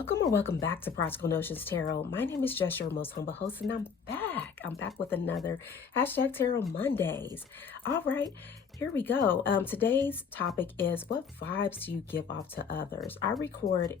Welcome or welcome back to Practical Notions Tarot. My name is Jess, your most humble host, and I'm back. I'm back with another hashtag Tarot Mondays. All right, here we go. Today's topic is, what vibes do you give off to others? I record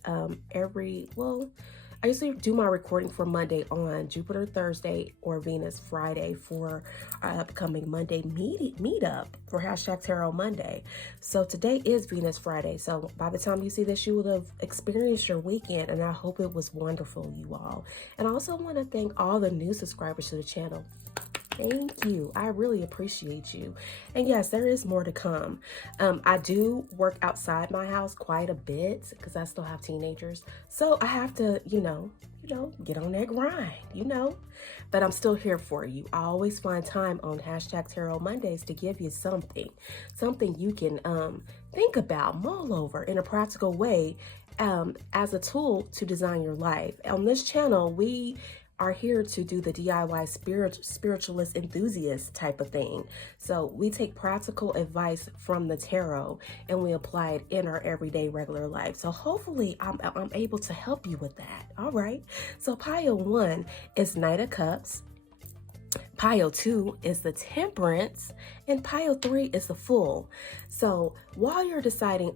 I usually do my recording for Monday on Jupiter Thursday or Venus Friday for our upcoming Monday meetup for hashtag Tarot Monday. So today is Venus Friday. So by the time you see this, you would have experienced your weekend, and I hope it was wonderful, you all. And I also want to thank all the new subscribers to the channel. Thank you. I really appreciate you. And yes, there is more to come. I do work outside my house quite a bit because I still have teenagers. So I have to, get on that grind, But I'm still here for you. I always find time on hashtag Tarot Mondays to give you something you can think about, mull over in a practical way as a tool to design your life. On this channel, we are here to do the DIY spiritualist enthusiast type of thing. So we take practical advice from the tarot and we apply it in our everyday regular life. So hopefully I'm able to help you with that. All right. So pile 1 is Knight of Cups. Pile 2 is the Temperance, and pile 3 is the Fool. So while you're deciding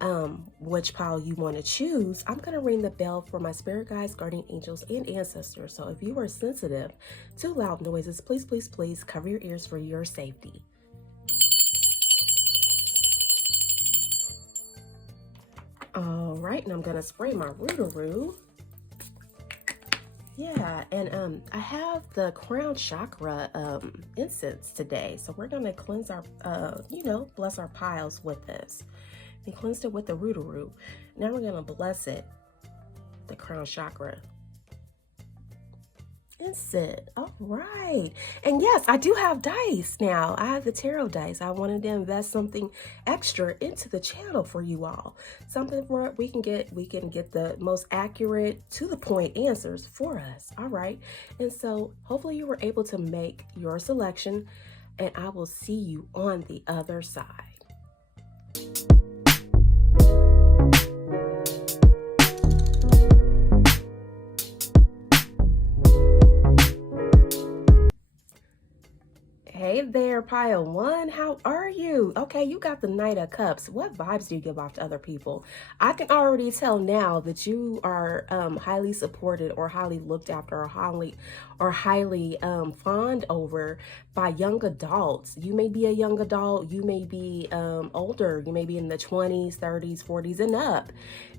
which pile you want to choose, I'm going to ring the bell for my spirit guides, guardian angels, and ancestors. So if you are sensitive to loud noises, please cover your ears for your safety. All right, and I'm going to spray my Rootaroo. Yeah, and I have the crown chakra incense today. So we're going to cleanse our, bless our piles with this. We cleansed it with the Rootaroo. Now we're going to bless it, the crown chakra incense. All right. And yes, I do have dice now. I have the tarot dice. I wanted to invest something extra into the channel for you all. Something where we can get the most accurate, to the point answers for us. All right. And so hopefully you were able to make your selection, and I will see you on the other side. Hey there, pile 1. How are you? Okay, you got the Knight of Cups. What vibes do you give off to other people? I can already tell now that you are highly supported or highly looked after or highly fawned over by young adults. You may be a young adult. You may be older. You may be in the 20s, 30s, 40s, and up.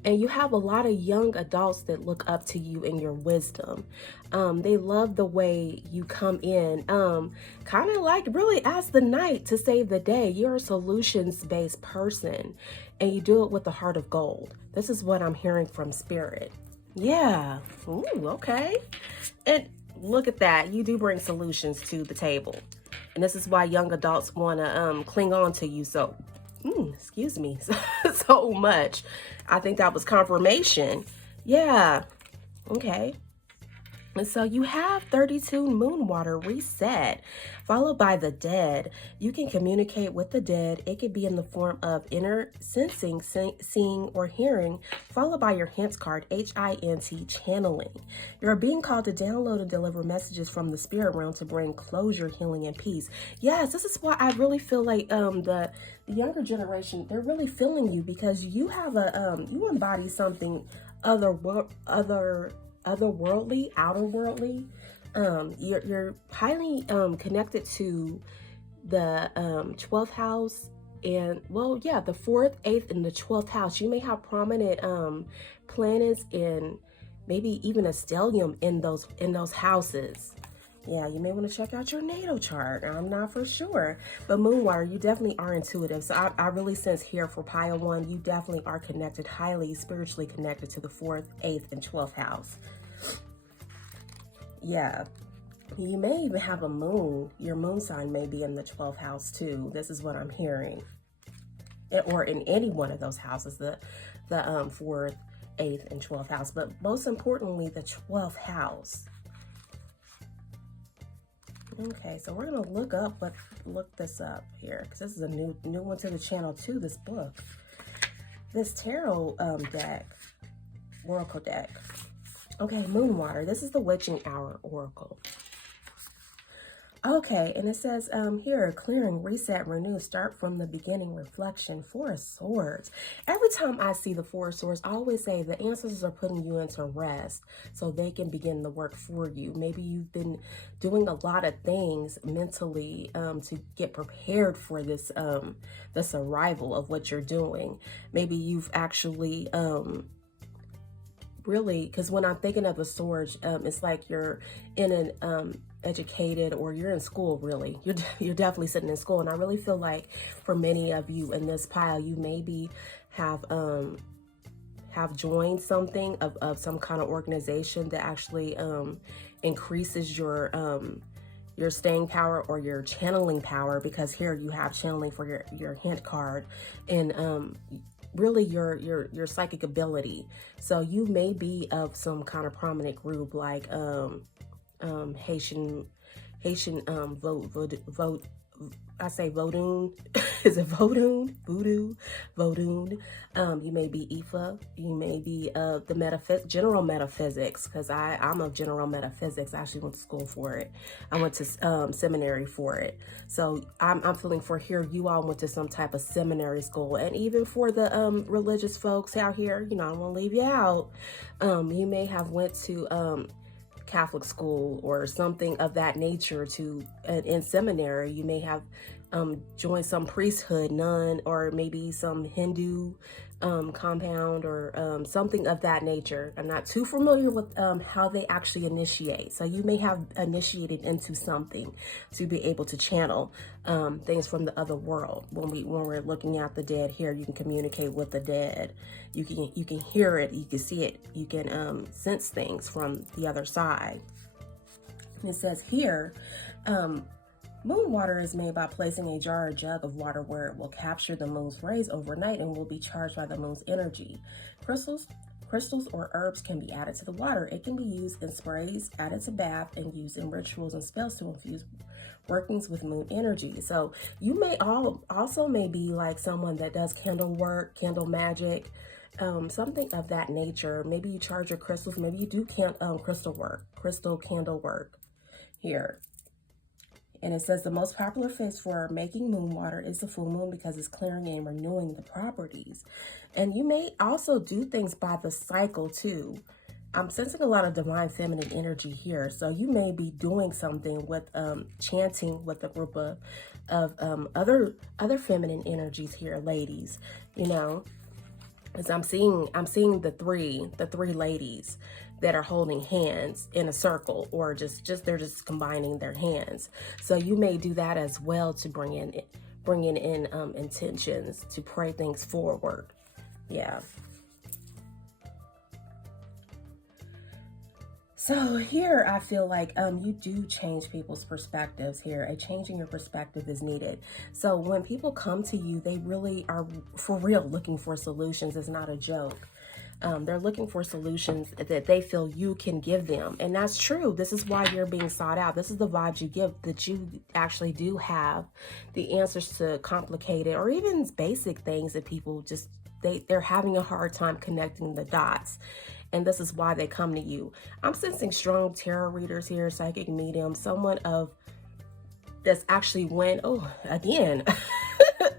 And you have a lot of young adults that look up to you and your wisdom. They love the way you come in, kind of like really as the knight to save the day. You're a solutions-based person, and you do it with the heart of gold. This is what I'm hearing from Spirit. Yeah. Ooh, okay. And look at that. You do bring solutions to the table. And this is why young adults want to cling on to you so so much. I think that was confirmation. Yeah. Okay. And so you have 32 moon water reset, followed by the dead. You can communicate with the dead. It could be in the form of inner sensing, seeing, or hearing, followed by your hint card, HINT, channeling. You're being called to download and deliver messages from the spirit realm to bring closure, healing, and peace. Yes, this is why I really feel like the younger generation, they're really feeling you, because you have you embody something otherworldly, outerworldly. You're highly connected to the 12th house, and the 4th, 8th, and the 12th house. You may have prominent planets and maybe even a stellium in those houses. Yeah, you may want to check out your natal chart. I'm not for sure. But Moonwater, you definitely are intuitive. So I really sense here for pile 1, you definitely are connected, highly spiritually connected to the 4th, 8th, and 12th house. Yeah. You may even have a moon. Your moon sign may be in the 12th house too. This is what I'm hearing. Or in any one of those houses, the 4th, 8th, and 12th house. But most importantly, the 12th house. Okay, so we're gonna look this up here, because this is a new one to the channel too. This book, this tarot deck, Oracle deck. Okay, moon water. This is the witching hour oracle. Okay, and it says here, clearing, reset, renew, start from the beginning, reflection, Four of Swords. Every time I see the Four of Swords, I always say the ancestors are putting you into rest so they can begin the work for you. Maybe you've been doing a lot of things mentally to get prepared for this this arrival of what you're doing. Maybe you've actually really, because when I'm thinking of a sword, it's like you're in an educated, or you're in school. Really, you're definitely sitting in school, and I really feel like for many of you in this pile, you maybe have joined something of some kind of organization that actually increases your staying power or your channeling power, because here you have channeling for your hint card, and really your psychic ability. So you may be of some kind of prominent group like Haitian vote I say Vodun. Is it Vodun? Voodoo? Vodun. You may be Ifa. You may be the general metaphysics, because I'm of general metaphysics. I actually went to school for it. I went to seminary for it. So I'm feeling for here, you all went to some type of seminary school. And even for the religious folks out here, you know, I don't want to leave you out. You may have went to Catholic school or something of that nature. In seminary, you may have joined some priesthood, nun, or maybe some Hindu compound, or something of that nature. I'm not too familiar with how they actually initiate. So you may have initiated into something to be able to channel things from the other world. When we're looking at the dead here, you can communicate with the dead. You can hear it, you can see it, you can sense things from the other side. And it says here, moon water is made by placing a jar or jug of water where it will capture the moon's rays overnight and will be charged by the moon's energy. Crystals or herbs can be added to the water. It can be used in sprays, added to bath, and used in rituals and spells to infuse workings with moon energy. So you may also may be like someone that does candle work, candle magic, something of that nature. Maybe you charge your crystals. Maybe you do crystal candle work here. And it says the most popular phase for making moon water is the full moon, because it's clearing and renewing the properties. And you may also do things by the cycle too. I'm sensing a lot of divine feminine energy here. So you may be doing something with chanting with a group of other feminine energies here, ladies, you know. As I'm seeing the three ladies that are holding hands in a circle, or they're just combining their hands. So you may do that as well to bring in intentions to pray things forward. Yeah. So here I feel like you do change people's perspectives here. A change in your perspective is needed. So when people come to you, they really are for real looking for solutions. It's not a joke. They're looking for solutions that they feel you can give them. And that's true. This is why you're being sought out. This is the vibes you give, that you actually do have the answers to complicated or even basic things that people just, they're having a hard time connecting the dots. And this is why they come to you. I'm sensing strong tarot readers here, psychic medium, someone that's actually again,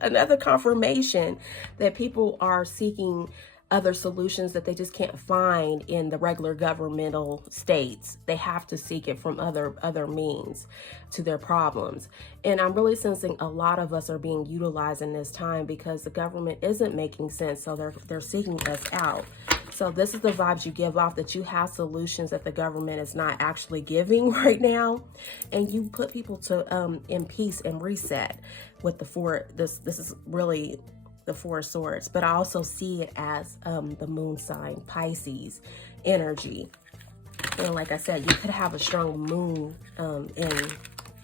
another confirmation that people are seeking other solutions that they just can't find in the regular governmental states. They have to seek it from other means to their problems. And I'm really sensing a lot of us are being utilized in this time because the government isn't making sense. So they're seeking us out. So this is the vibes you give off, that you have solutions that the government is not actually giving right now. And you put people to in peace and reset with the four. This is really the Four of Swords, but I also see it as the moon sign, Pisces energy. And like I said, you could have a strong moon in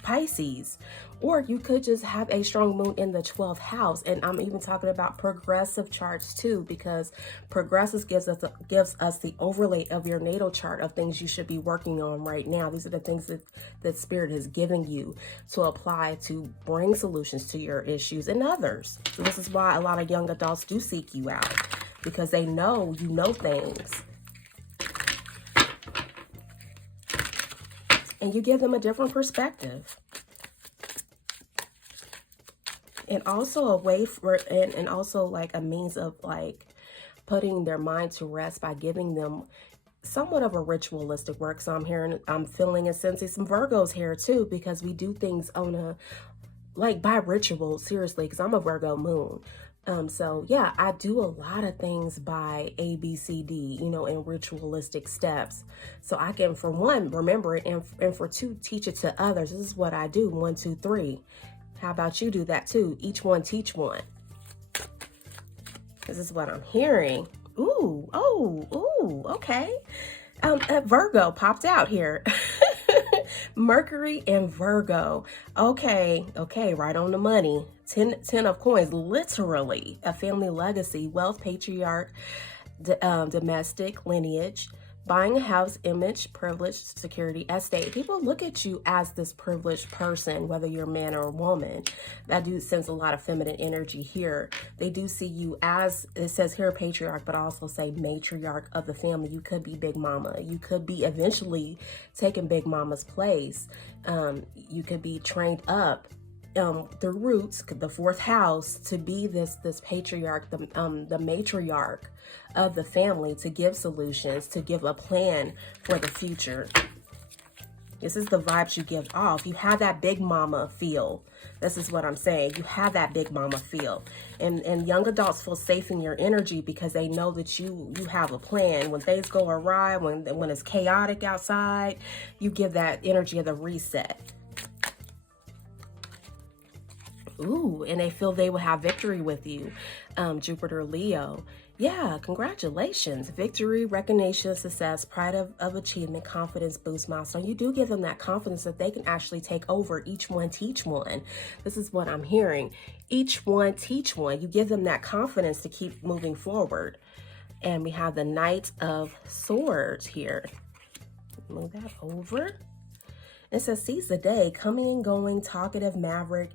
Pisces, or you could just have a strong moon in the 12th house. And I'm even talking about progressive charts too, because progressive gives us the overlay of your natal chart of things you should be working on right now. These are the things that Spirit is giving you to apply to bring solutions to your issues and others. So this is why a lot of young adults do seek you out, because they know you know things. and you give them a different perspective. And also a way for, and also like a means of like putting their mind to rest by giving them somewhat of a ritualistic work. So I'm feeling and sensing some Virgos here too, because we do things on a, like by ritual, seriously, because I'm a Virgo moon. So yeah, I do a lot of things by A, B, C, D, you know, in ritualistic steps. So I can, for one, remember it, and for two, teach it to others. This is what I do. 1, 2, 3. How about you do that too? Each one teach one. This is what I'm hearing. Ooh, oh, ooh, okay. Virgo popped out here. Mercury and Virgo. Okay, right on the money. 10 of coins, literally a family legacy, wealth, patriarch, domestic lineage, buying a house, image, privilege, security, estate. People look at you as this privileged person, whether you're a man or a woman. That do sense a lot of feminine energy here. They do see you as, it says here, patriarch, but also say matriarch of the family. You could be Big Mama. You could be eventually taking Big Mama's place. You could be trained up the roots, the 4th house, to be this patriarch, the matriarch of the family, to give solutions, to give a plan for the future. This is the vibes you give off. You have that Big Mama feel. This is what I'm saying. You have that Big Mama feel. And young adults feel safe in your energy because they know that you have a plan. When things go awry, when it's chaotic outside, you give that energy of the reset. Ooh, and they feel they will have victory with you. Jupiter, Leo. Yeah, congratulations. Victory, recognition, success, pride of achievement, confidence, boost, milestone. You do give them that confidence that they can actually take over. Each one, teach one. This is what I'm hearing. Each one, teach one. You give them that confidence to keep moving forward. And we have the Knight of Swords here. Move that over. It says, seize the day, coming and going, talkative, maverick,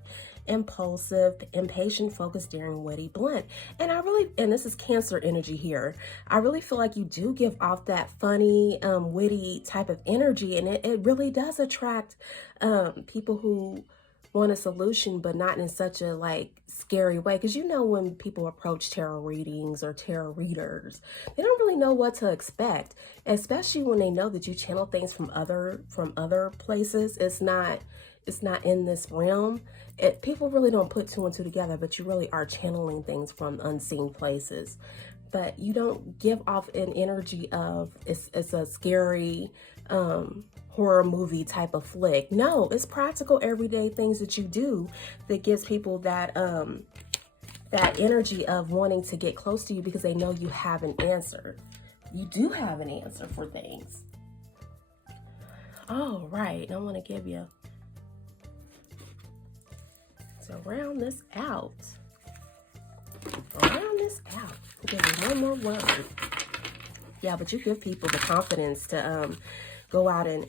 impulsive, impatient, focused, daring, witty, blunt. And this is Cancer energy here. I really feel like you do give off that funny, witty type of energy. And it really does attract people who want a solution, but not in such a like scary way. Because you know, when people approach tarot readings or tarot readers, they don't really know what to expect, especially when they know that you channel things from other places. It's not in this realm. People really don't put 2 and 2 together, but you really are channeling things from unseen places. But you don't give off an energy of it's a scary horror movie type of flick. No, it's practical everyday things that you do that gives people that that energy of wanting to get close to you because they know you have an answer. You do have an answer for things. Oh, right. I want to give you, to round this out. Give me one more word. Yeah, but you give people the confidence to go out and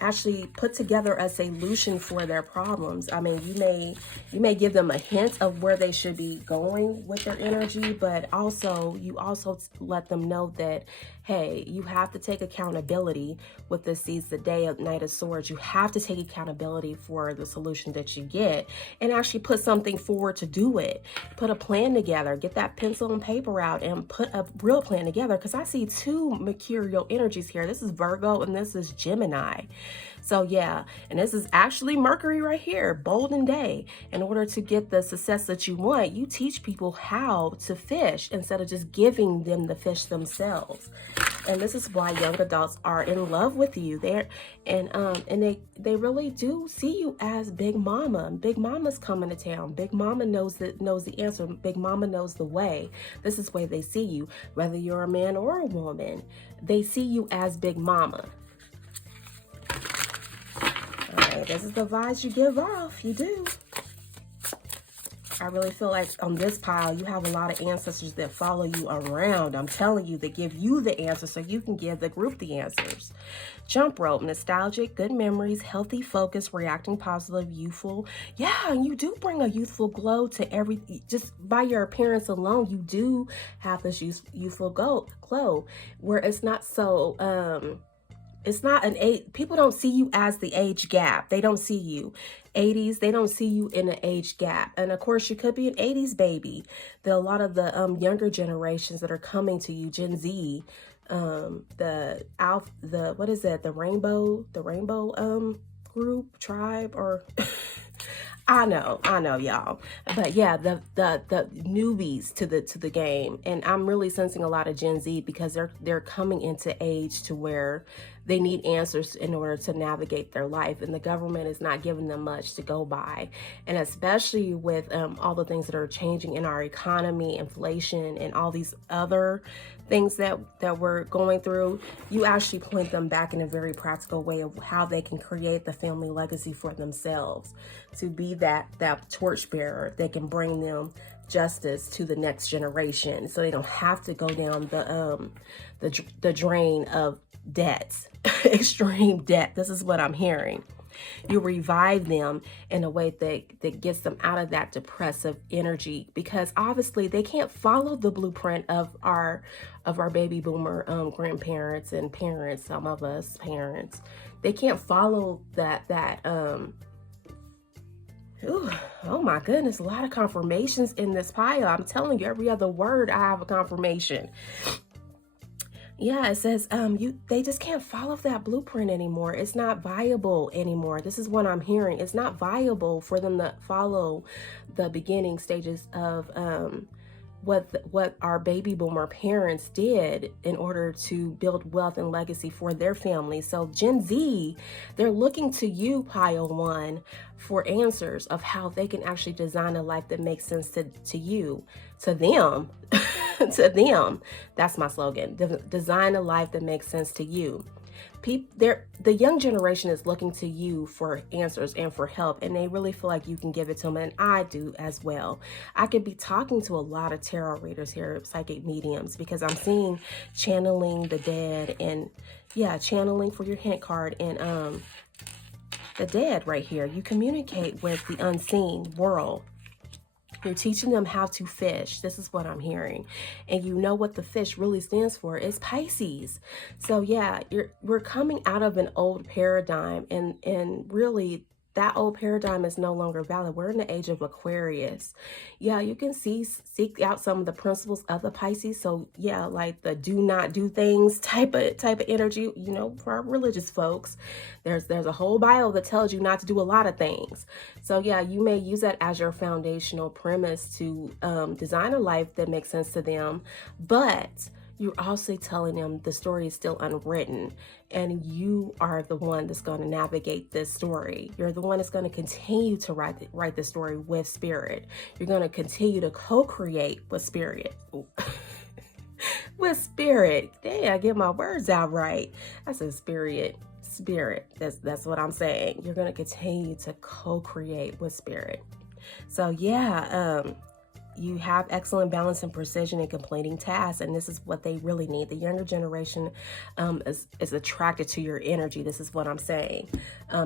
actually put together a solution for their problems. I mean, you may give them a hint of where they should be going with their energy, but you also let them know that, hey, you have to take accountability with this Seize the Day of Knight of Swords. You have to take accountability for the solution that you get and actually put something forward to do it. Put a plan together, get that pencil and paper out and put a real plan together, because I see 2 mercurial energies here. This is Virgo and this is Gemini. So yeah, and this is actually Mercury right here, bold and day. In order to get the success that you want, you teach people how to fish instead of just giving them the fish themselves. And this is why young adults are in love with you. They really do see you as Big Mama. Big Mama's coming to town. Big Mama knows the answer. Big Mama knows the way. This is the way they see you, whether you're a man or a woman. They see you as Big Mama. Alright, this is the vibes you give off. You do. I really feel like on this pile, you have a lot of ancestors that follow you around. I'm telling you, they give you the answer so you can give the group the answers. Jump rope, nostalgic, good memories, healthy focus, reacting positive, youthful. Yeah, you do bring a youthful glow to every, just by your appearance alone, you do have this youthful glow where it's not so, It's not an age. People don't see you as the age gap. They don't see you 80s. They don't see you in an age gap. And of course, you could be an 80s baby. A lot of the younger generations that are coming to you, Gen Z, what is that? The rainbow group, tribe, or I know, y'all. But yeah, the newbies to the game, and I'm really sensing a lot of Gen Z because they're coming into age to where they need answers in order to navigate their life, and the government is not giving them much to go by. And especially with all the things that are changing in our economy, inflation, and all these other things that we're going through, you actually point them back in a very practical way of how they can create the family legacy for themselves, to be that torchbearer that can bring them justice to the next generation, so they don't have to go down the drain of debt, extreme debt. This is what I'm hearing. You revive them in a way that gets them out of that depressive energy, because obviously they can't follow the blueprint of our baby boomer grandparents and parents. Some of us parents, they can't follow that ooh, oh my goodness, a lot of confirmations in this pile. I'm telling you, every other word I have a confirmation. Yeah, it says they just can't follow that blueprint anymore. It's not viable anymore. This is what I'm hearing. It's not viable for them to follow the beginning stages of what our baby boomer parents did in order to build wealth and legacy for their family. So Gen Z, they're looking to you, pile one, for answers of how they can actually design a life that makes sense to you, to them. To them. That's my slogan. Design a life that makes sense to you. The young generation is looking to you for answers and for help, and they really feel like you can give it to them, and I do as well. I could be talking to a lot of tarot readers here, psychic mediums, because I'm seeing channeling the dead, and yeah, channeling for your hint card, and the dead right here. You communicate with the unseen world. You're teaching them how to fish. This is what I'm hearing. And you know what the fish really stands for is Pisces. So yeah, we're coming out of an old paradigm, and really that old paradigm is no longer valid. We're in the age of Aquarius. Yeah, you can seek out some of the principles of the Pisces. So yeah, like the do not do things type of energy, you know, for our religious folks. There's a whole Bible that tells you not to do a lot of things. So yeah, you may use that as your foundational premise to design a life that makes sense to them, but you're also telling them the story is still unwritten, and you are the one that's going to navigate this story. You're the one that's going to continue to write the story with spirit. You're going to continue to co-create with spirit. With spirit. Dang, I get my words out right. I said spirit. That's what I'm saying. You're going to continue to co-create with spirit. So yeah, you have excellent balance and precision in completing tasks, and this is what they really need. The younger generation is attracted to your energy. This is what I'm saying.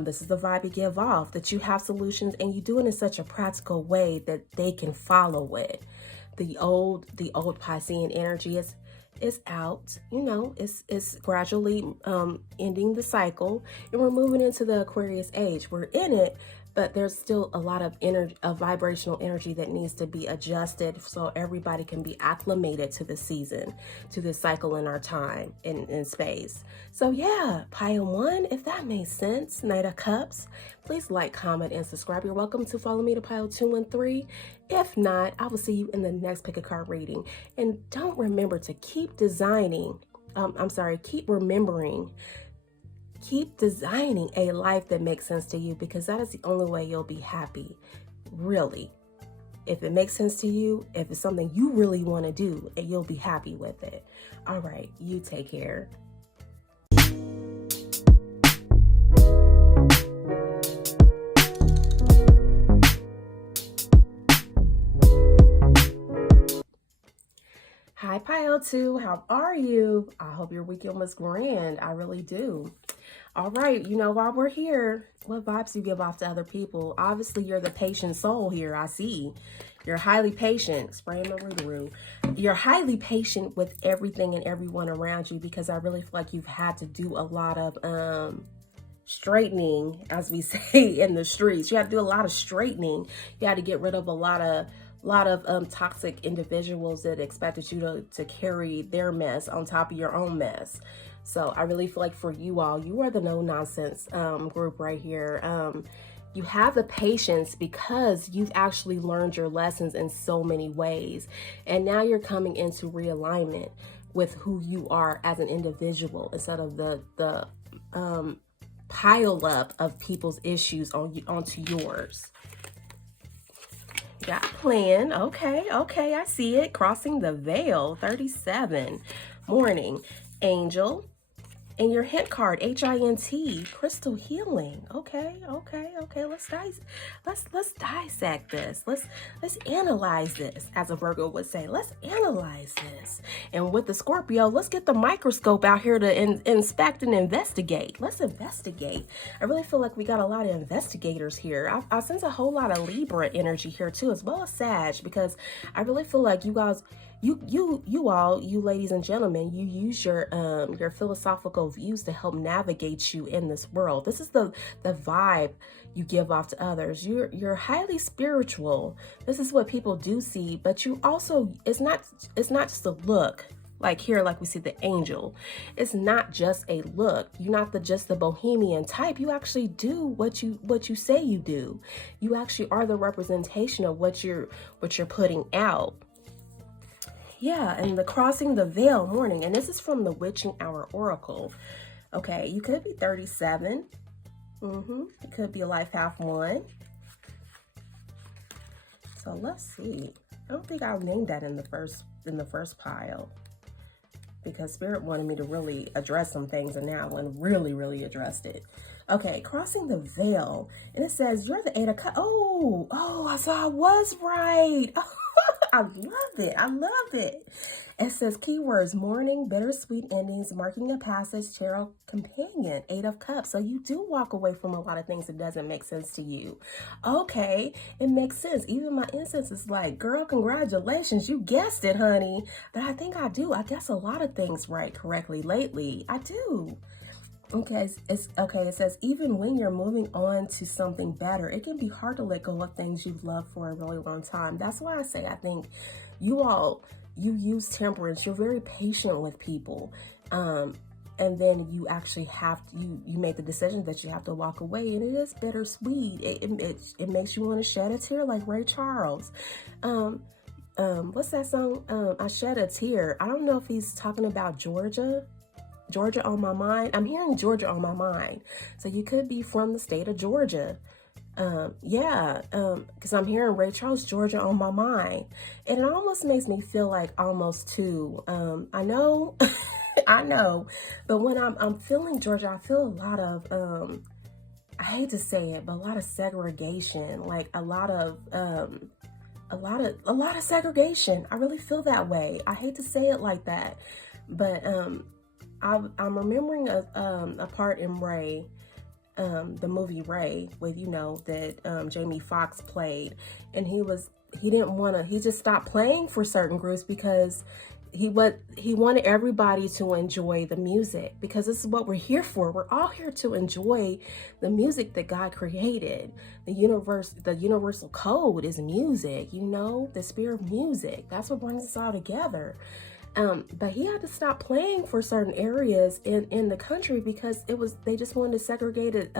This is the vibe you give off, that you have solutions, and you do it in such a practical way that they can follow it. The old Piscean energy is out, you know, it's gradually ending the cycle, and we're moving into the Aquarius age. We're in it, but there's still a lot of vibrational energy that needs to be adjusted so everybody can be acclimated to the season, to this cycle in our time in space. So yeah, pile one, if that makes sense. Knight of Cups, please like, comment, and subscribe. You're welcome to follow me to pile 2 and 3. If not, I will see you in the next pick a card reading. And don't remember to keep designing, keep remembering, keep designing a life that makes sense to you, because that is the only way you'll be happy, really. If it makes sense to you, if it's something you really want to do, and you'll be happy with it. All right, you take care. Hi, pile 2. How are you? I hope your weekend was grand. I really do. All right, you know, while we're here, what vibes you give off to other people? Obviously, you're the patient soul here, I see. You're highly patient. Spraying the roo-roo. You're highly patient with everything and everyone around you, because I really feel like you've had to do a lot of straightening, as we say in the streets. You had to do a lot of straightening. You had to get rid of a lot of toxic individuals that expected you to carry their mess on top of your own mess. So I really feel like for you all, you are the no nonsense group right here. You have the patience because you've actually learned your lessons in so many ways, and now you're coming into realignment with who you are as an individual instead of the pile up of people's issues onto yours. Got a plan. Okay, I see it. Crossing the veil, 37. Morning. Angel. And your hint card, HINT, crystal healing. Okay. Let's dissect this. Let's analyze this, as a Virgo would say. Let's analyze this. And with the Scorpio, let's get the microscope out here to inspect and investigate. Let's investigate. I really feel like we got a lot of investigators here. I sense a whole lot of Libra energy here too, as well as Sag, because I really feel like you guys, you ladies and gentlemen, you use your philosophical views to help navigate you in this world. This is the vibe you give off to others. You're highly spiritual. This is what people do see, but you also, it's not just a look. Like here, like we see the angel, it's not just a look. You're not just the bohemian type. You actually do what you say you do. You actually are the representation of what you're putting out. Yeah, and the crossing the veil morning, and this is from the Witching Hour Oracle. Okay, you could be 37. It could be a life half one. So let's see. I don't think I'll name that in the first pile, because Spirit wanted me to really address some things, and now one really addressed it. Okay, crossing the veil, and it says you're the 8 of Cups. Oh, so I was right. I love it. It says keywords: mourning, bittersweet endings, marking a passage, tarot companion, 8 of Cups. So you do walk away from a lot of things that doesn't make sense to you. Okay, it makes sense. Even my incense is like, girl, congratulations, you guessed it, honey. But I think I guess a lot of things correctly lately. I do. Okay, it says even when you're moving on to something better, it can be hard to let go of things you've loved for a really long time. That's why I say I think you use temperance. You're very patient with people. And then you actually you make the decision that you have to walk away, and it is bittersweet. It makes you want to shed a tear, like Ray Charles. What's that song? I Shed a Tear. I don't know if he's talking about Georgia on my mind. I'm hearing Georgia on my mind. So you could be from the state of Georgia. Because I'm hearing Ray Charles, Georgia on my mind. And it almost makes me feel like almost too, I know, I know, but when I'm feeling Georgia, I feel a lot of, I hate to say it, but a lot of segregation, like a lot of segregation. I really feel that way. I hate to say it like that, but, I'm remembering a part in Ray, the movie Ray, with that Jamie Foxx played, and he just stopped playing for certain groups because he wanted everybody to enjoy the music, because this is what we're here for. We're all here to enjoy the music that God created. The universal code is music, the spirit of music. That's what brings us all together. But he had to stop playing for certain areas in the country because they just wanted a segregated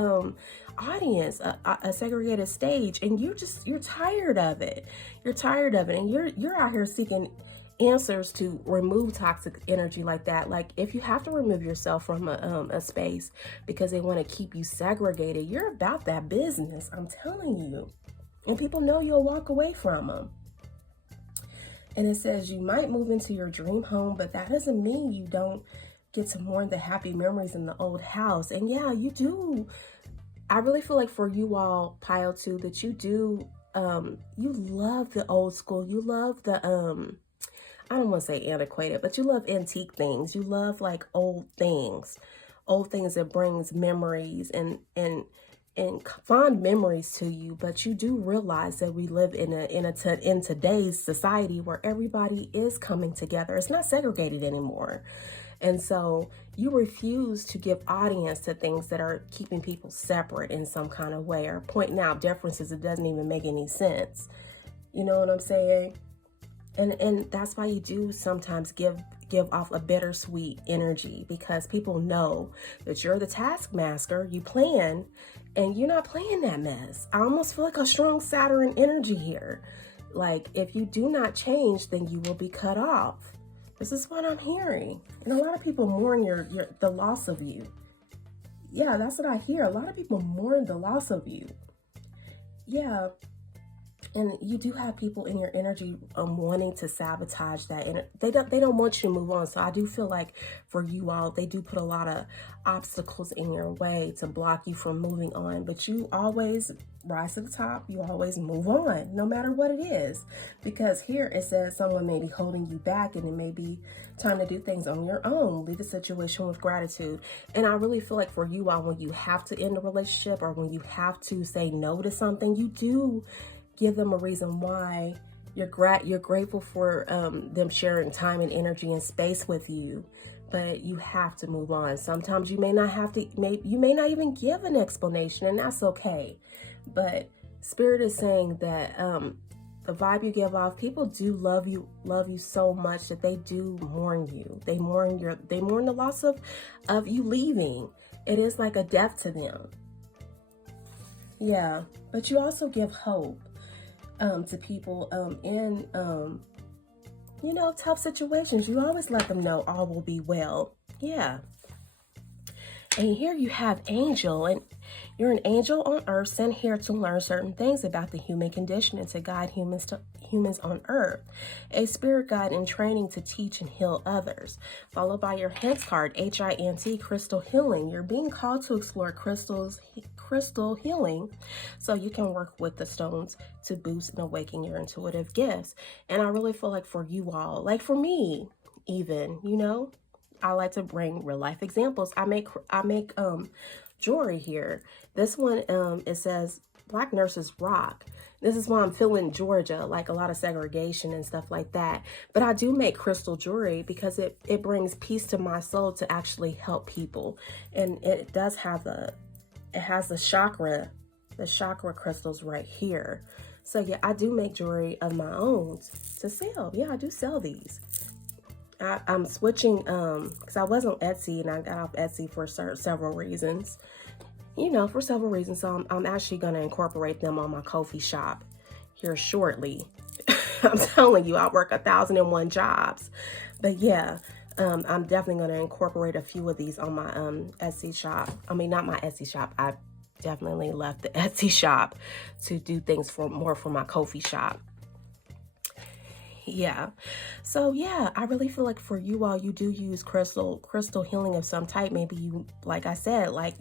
audience, a segregated stage, and you're tired of it. You're tired of it, and you're out here seeking answers to remove toxic energy like that. Like, if you have to remove yourself from a space because they want to keep you segregated, you're about that business. I'm telling you, and people know you'll walk away from them. And it says you might move into your dream home, but that doesn't mean you don't get to mourn the happy memories in the old house. And yeah, you do. I really feel like for you all, pile 2, that you do, you love the old school. You love the, I don't want to say antiquated, but you love antique things. You love like old things. old things that brings memories and fond memories to you. But you do realize that we live in today's society where everybody is coming together. It's not segregated anymore. And so you refuse to give audience to things that are keeping people separate in some kind of way, or pointing out differences that doesn't even make any sense. You know what I'm saying? And that's why you do sometimes give off a bittersweet energy, because people know that you're the taskmaster. You plan, and you're not playing that mess. I almost feel like a strong Saturn energy here. Like, if you do not change, then you will be cut off. This is what I'm hearing. And a lot of people mourn the loss of you. Yeah, that's what I hear. A lot of people mourn the loss of you. Yeah. And you do have people in your energy wanting to sabotage that, and they don't want you to move on. So I do feel like for you all, they do put a lot of obstacles in your way to block you from moving on. But you always rise to the top. You always move on, no matter what it is. Because here it says someone may be holding you back, and it may be time to do things on your own. Leave the situation with gratitude. And I really feel like for you all, when you have to end a relationship, or when you have to say no to something, you do give them a reason why you're grateful for them sharing time and energy and space with you. But you have to move on. Sometimes you may not have to, you may not even give an explanation, and that's okay. But Spirit is saying that the vibe you give off, people do love you so much that they do mourn you. They mourn the loss of you leaving. It is like a death to them. Yeah, but you also give hope to people in tough situations. You always let them know all will be well. Yeah. And here you have angel, and you're an angel on earth sent here to learn certain things about the human condition and to guide humans on earth. A spirit guide in training to teach and heal others. Followed by your Hint card, HINT, crystal healing. You're being called to explore crystal healing, so you can work with the stones to boost and awaken your intuitive gifts. And I really feel like for you all, like for me even, I like to bring real life examples. I make jewelry here. This one, it says Black nurses rock. This is why I'm feeling Georgia, like a lot of segregation and stuff like that. But I do make crystal jewelry because it brings peace to my soul to actually help people. And it does have it has the chakra crystals right here. So yeah, I do make jewelry of my own to sell. Yeah, I do sell these. I'm switching because I was on Etsy, and I got off Etsy for several reasons. So I'm actually going to incorporate them on my Ko-fi shop here shortly. I'm telling you, I work 1,001 jobs. But yeah, I'm definitely going to incorporate a few of these on my Etsy shop. I mean, not my Etsy shop. I definitely left the Etsy shop to do things for my Ko-fi shop. Yeah. So yeah, I really feel like for you all, you do use crystal healing of some type. Maybe you, like I said, like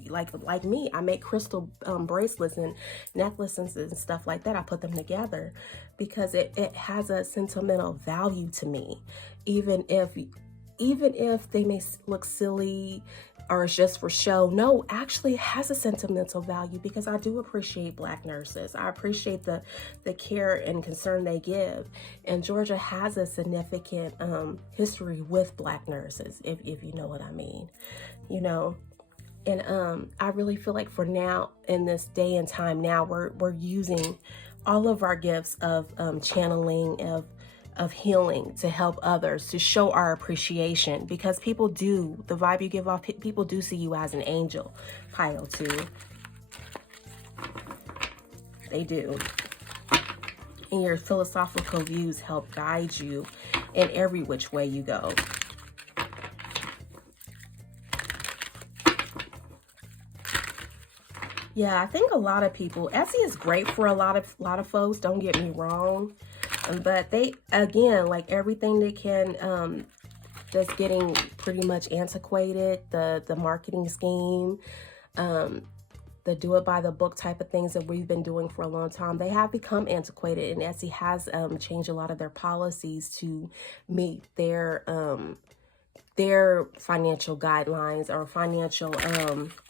me, I make crystal bracelets and necklaces and stuff like that. I put them together because it has a sentimental value to me, even if they may look silly or it's just for show. No, actually it has a sentimental value because I do appreciate Black nurses. I appreciate the care and concern they give. And Georgia has a significant history with Black nurses, if you know what I mean, And I really feel like for now, in this day and time now, we're using all of our gifts of channeling, of healing to help others, to show our appreciation, because people do, the vibe you give off, people do see you as an angel, pile too. They do. And your philosophical views help guide you in every which way you go. Yeah, I think a lot of people, Etsy is great for a lot of folks, don't get me wrong. But they, again, like everything they can, that's getting pretty much antiquated, the marketing scheme, the do it by the book type of things that we've been doing for a long time, they have become antiquated, and Etsy has changed a lot of their policies to meet their their financial guidelines or financial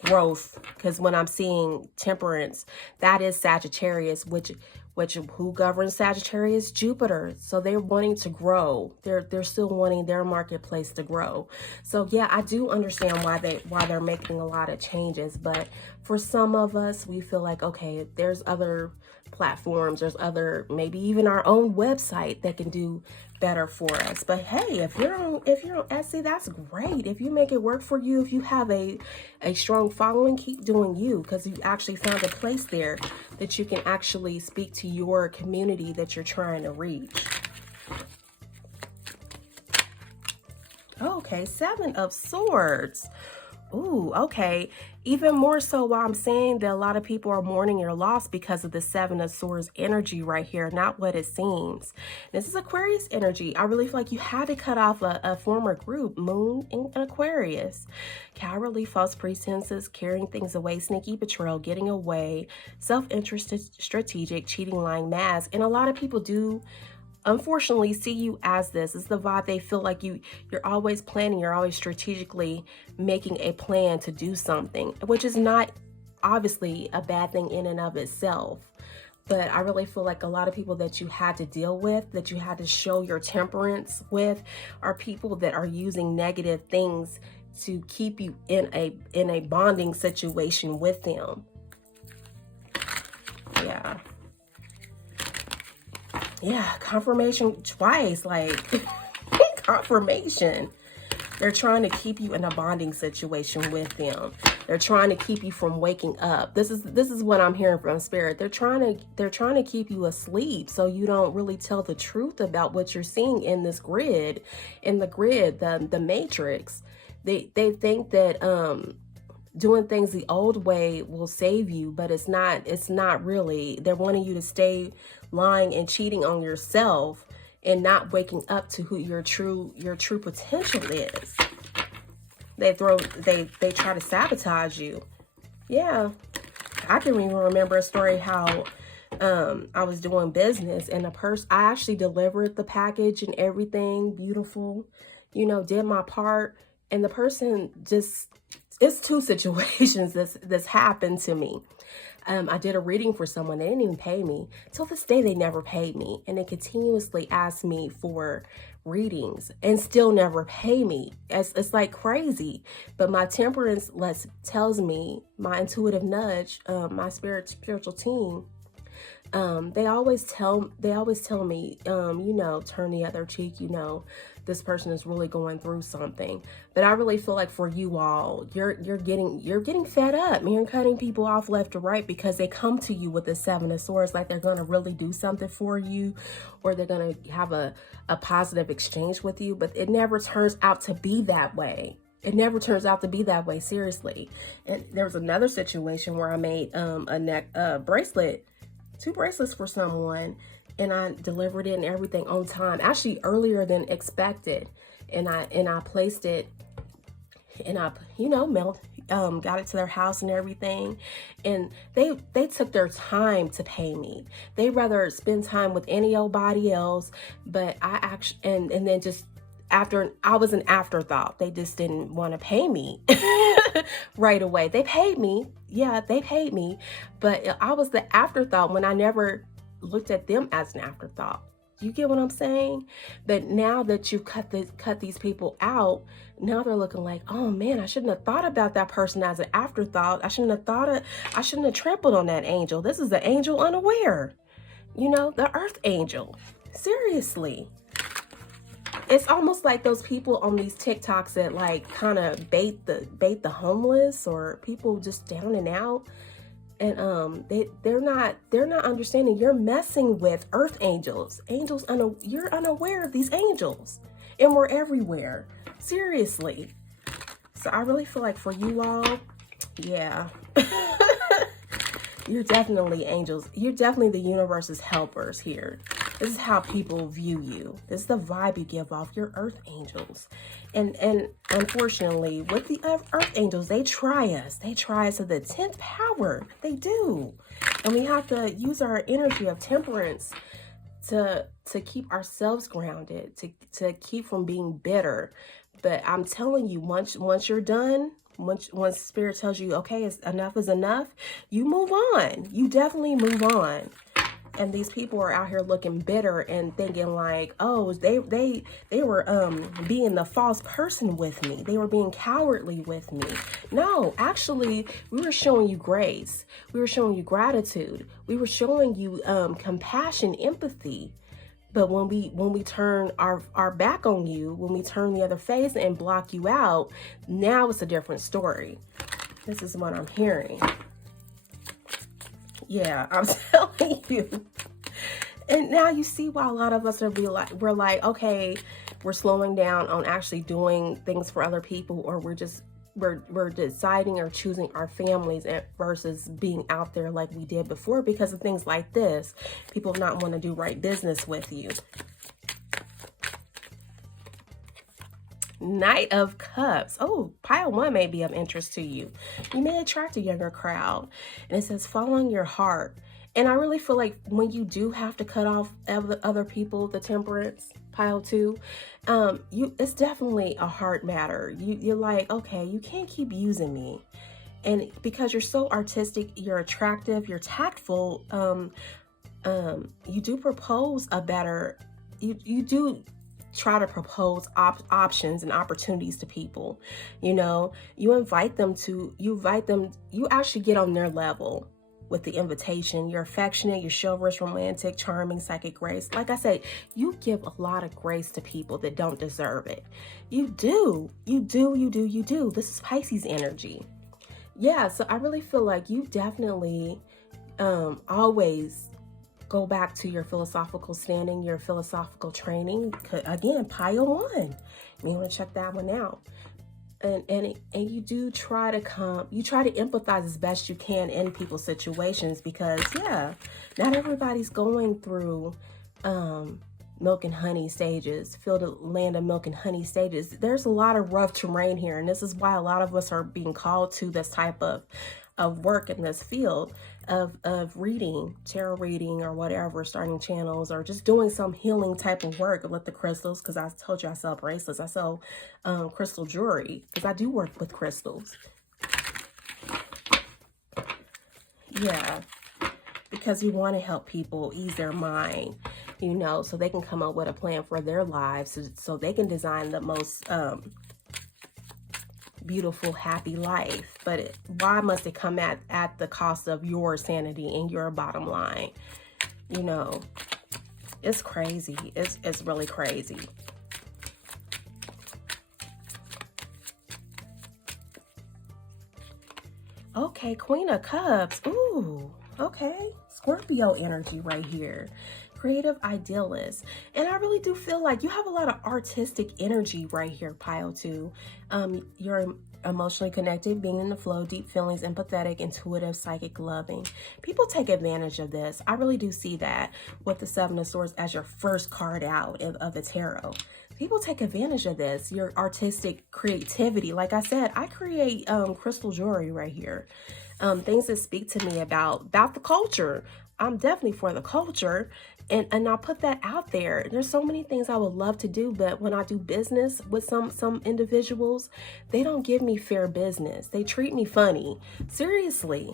growth. Because when I'm seeing temperance, that is Sagittarius, which who governs Sagittarius? Jupiter. So they're wanting to grow. They're still wanting their marketplace to grow. So yeah, I do understand why they're making a lot of changes. But for some of us, we feel like, okay, there's other platforms, there's other, maybe even our own website that can do better for us. But hey, if you're on Etsy, that's great. If you make it work for you, if you have a strong following, keep doing you, because you actually found a place there that you can actually speak to your community that you're trying to reach. Okay, Seven of Swords. Ooh, okay. Even more so why I'm saying that a lot of people are mourning your loss because of the Seven of Swords energy right here, not what it seems. This is Aquarius energy. I really feel like you had to cut off a former group, Moon in Aquarius. Cowardly, false pretenses, carrying things away, sneaky betrayal, getting away, self-interested, strategic, cheating, lying, mask. And a lot of people do unfortunately see you as this. It's the vibe. They feel like you're always planning, you're always strategically making a plan to do something, which is not obviously a bad thing in and of itself. But I really feel like a lot of people that you had to deal with, that you had to show your temperance with, are people that are using negative things to keep you in a bonding situation with them. Yeah. Yeah, confirmation twice, like confirmation. They're trying to keep you in a bonding situation with them. They're trying to keep you from waking up. This is what I'm hearing from Spirit. They're trying to keep you asleep so you don't really tell the truth about what you're seeing in this grid, the matrix. They think that doing things the old way will save you, but it's not really. They're wanting you to stay lying and cheating on yourself and not waking up to who your true potential is. They try to sabotage you. Yeah. I can even remember a story how I was doing business and I actually delivered the package and everything, beautiful, did my part, and the person just, it's two situations that's happened to me. I did a reading for someone. They didn't even pay me. Till this day, they never paid me. And they continuously asked me for readings and still never pay me. It's like crazy. But my temperance tells me, my intuitive nudge, my spiritual team, they always tell me, turn the other cheek, this person is really going through something. But I really feel like for you all, you're getting fed up. You're cutting people off left or right because they come to you with the Seven of Swords like they're going to really do something for you, or they're going to have a positive exchange with you, but it never turns out to be that way. It never turns out to be that way, seriously. And there was another situation where I made a bracelet, 2 bracelets for someone, and I delivered it and everything on time, actually earlier than expected. And I placed it, and I, mailed, got it to their house and everything. And they took their time to pay me. They'd rather spend time with any old body else. But I actually, and then just after, I was an afterthought. They just didn't want to pay me right away. They paid me. Yeah, they paid me. But I was the afterthought when I never looked at them as an afterthought. You get what I'm saying? But now that you've cut these people out, now they're looking like, oh man, I shouldn't have thought about that person as an afterthought. I shouldn't have trampled on that angel. This is the angel unaware. The earth angel. Seriously. It's almost like those people on these TikToks that like kind of bait the homeless or people just down and out. And they're not understanding. You're messing with earth angels. You're unaware of these angels, and we're everywhere. Seriously. So I really feel like for you all, yeah, you're definitely angels. You're definitely the universe's helpers here. This is how people view you. This is the vibe you give off. You're earth angels. And unfortunately, with the earth angels, they try us. They try us to the 10th power. They do. And we have to use our energy of temperance to keep ourselves grounded, to keep from being bitter. But I'm telling you, once you're done, once Spirit tells you, okay, enough is enough, you move on. You definitely move on. And these people are out here looking bitter and thinking like, oh, they were being the false person with me. They were being cowardly with me. No, actually, we were showing you grace. We were showing you gratitude. We were showing you compassion, empathy. But when we turn our back on you, when we turn the other face and block you out, now it's a different story. This is what I'm hearing. Yeah, I'm telling you. And now you see why a lot of us we're like, okay, we're slowing down on actually doing things for other people, or we're deciding or choosing our families versus being out there like we did before because of things like this. People not want to do right business with you. Knight of Cups. Oh, pile 1 may be of interest to you. You may attract a younger crowd. And it says, following your heart. And I really feel like when you do have to cut off other people, the Temperance, pile 2, it's definitely a heart matter. You're like, okay, you can't keep using me. And because you're so artistic, you're attractive, you're tactful, you do propose a better, you do try to propose options and opportunities to people. You know, you actually get on their level with the invitation. You're affectionate, you're chivalrous, romantic, charming, psychic grace. Like I said, you give a lot of grace to people that don't deserve it. You do. This is Pisces energy. Yeah, so I really feel like you definitely always go back to your philosophical standing, your philosophical training. Again, pile 1. You want to check that one out. And you do try to empathize as best you can in people's situations, because yeah, not everybody's going through milk and honey stages, land of milk and honey stages. There's a lot of rough terrain here, and this is why a lot of us are being called to this type of work in this field of reading, tarot reading or whatever, starting channels or just doing some healing type of work with the crystals. Because I told you I sell bracelets, I sell crystal jewelry, because I do work with crystals. Yeah, because we want to help people ease their mind, you know, so they can come up with a plan for their lives, so they can design the most beautiful, happy life. But why must it come at the cost of your sanity and your bottom line? You know, it's crazy. It's really crazy. Okay, Queen of Cups. Ooh, okay. Scorpio energy right here. Creative idealist. And I really do feel like you have a lot of artistic energy right here, pile 2. You're emotionally connected, being in the flow, deep feelings, empathetic, intuitive, psychic, loving. People take advantage of this. I really do see that with the 7 of Swords as your first card out of the tarot. People take advantage of this, your artistic creativity. Like I said, I create crystal jewelry right here. Things that speak to me about the culture. I'm definitely for the culture, and I'll put that out there. There's so many things I would love to do, but when I do business with some individuals, they don't give me fair business. They treat me funny. Seriously.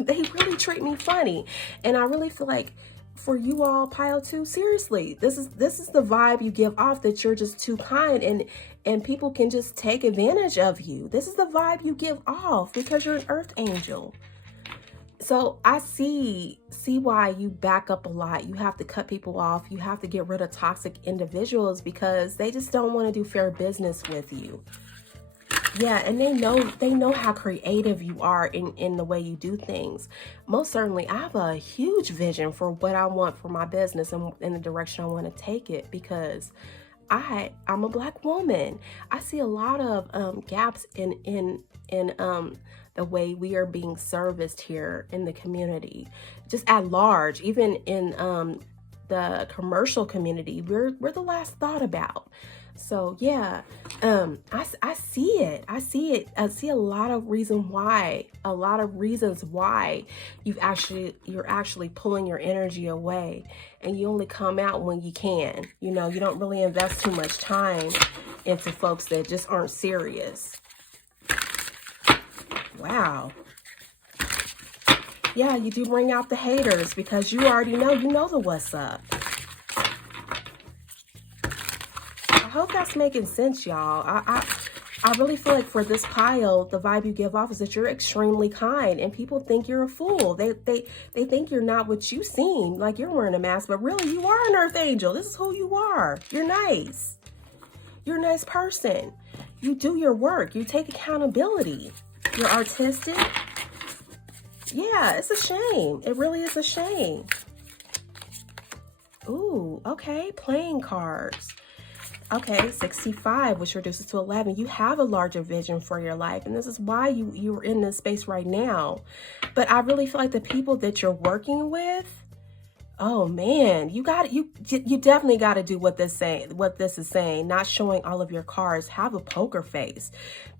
They really treat me funny. And I really feel like for you all, pile 2, seriously, this is the vibe you give off, that you're just too kind and people can just take advantage of you. This is the vibe you give off because you're an earth angel. So I see why you back up a lot. You have to cut people off. You have to get rid of toxic individuals because they just don't want to do fair business with you. Yeah, and they know how creative you are in the way you do things. Most certainly, I have a huge vision for what I want for my business and in the direction I want to take it, because I'm a Black woman. I see a lot of gaps in the way we are being serviced here in the community, just at large. Even in the commercial community, we're the last thought about. So yeah, I see it. I see a lot of reasons why you're actually pulling your energy away, and you only come out when you can. You know, you don't really invest too much time into folks that just aren't serious. Wow. Yeah, you do bring out the haters because you already know, you know the what's up. I hope that's making sense, y'all. I really feel like for this pile, the vibe you give off is that you're extremely kind and people think you're a fool. They think you're not what you seem, like you're wearing a mask, but really you are an earth angel. This is who you are. You're nice. You're a nice person. You do your work. You take accountability. You're artistic. Yeah, it's a shame. It really is a shame. Ooh, okay. Playing cards. Okay, 65, which reduces to 11. You have a larger vision for your life, and this is why you're in this space right now. But I really feel like the people that you're working with, oh man, you definitely got to do what this is saying, not showing all of your cards. Have a poker face,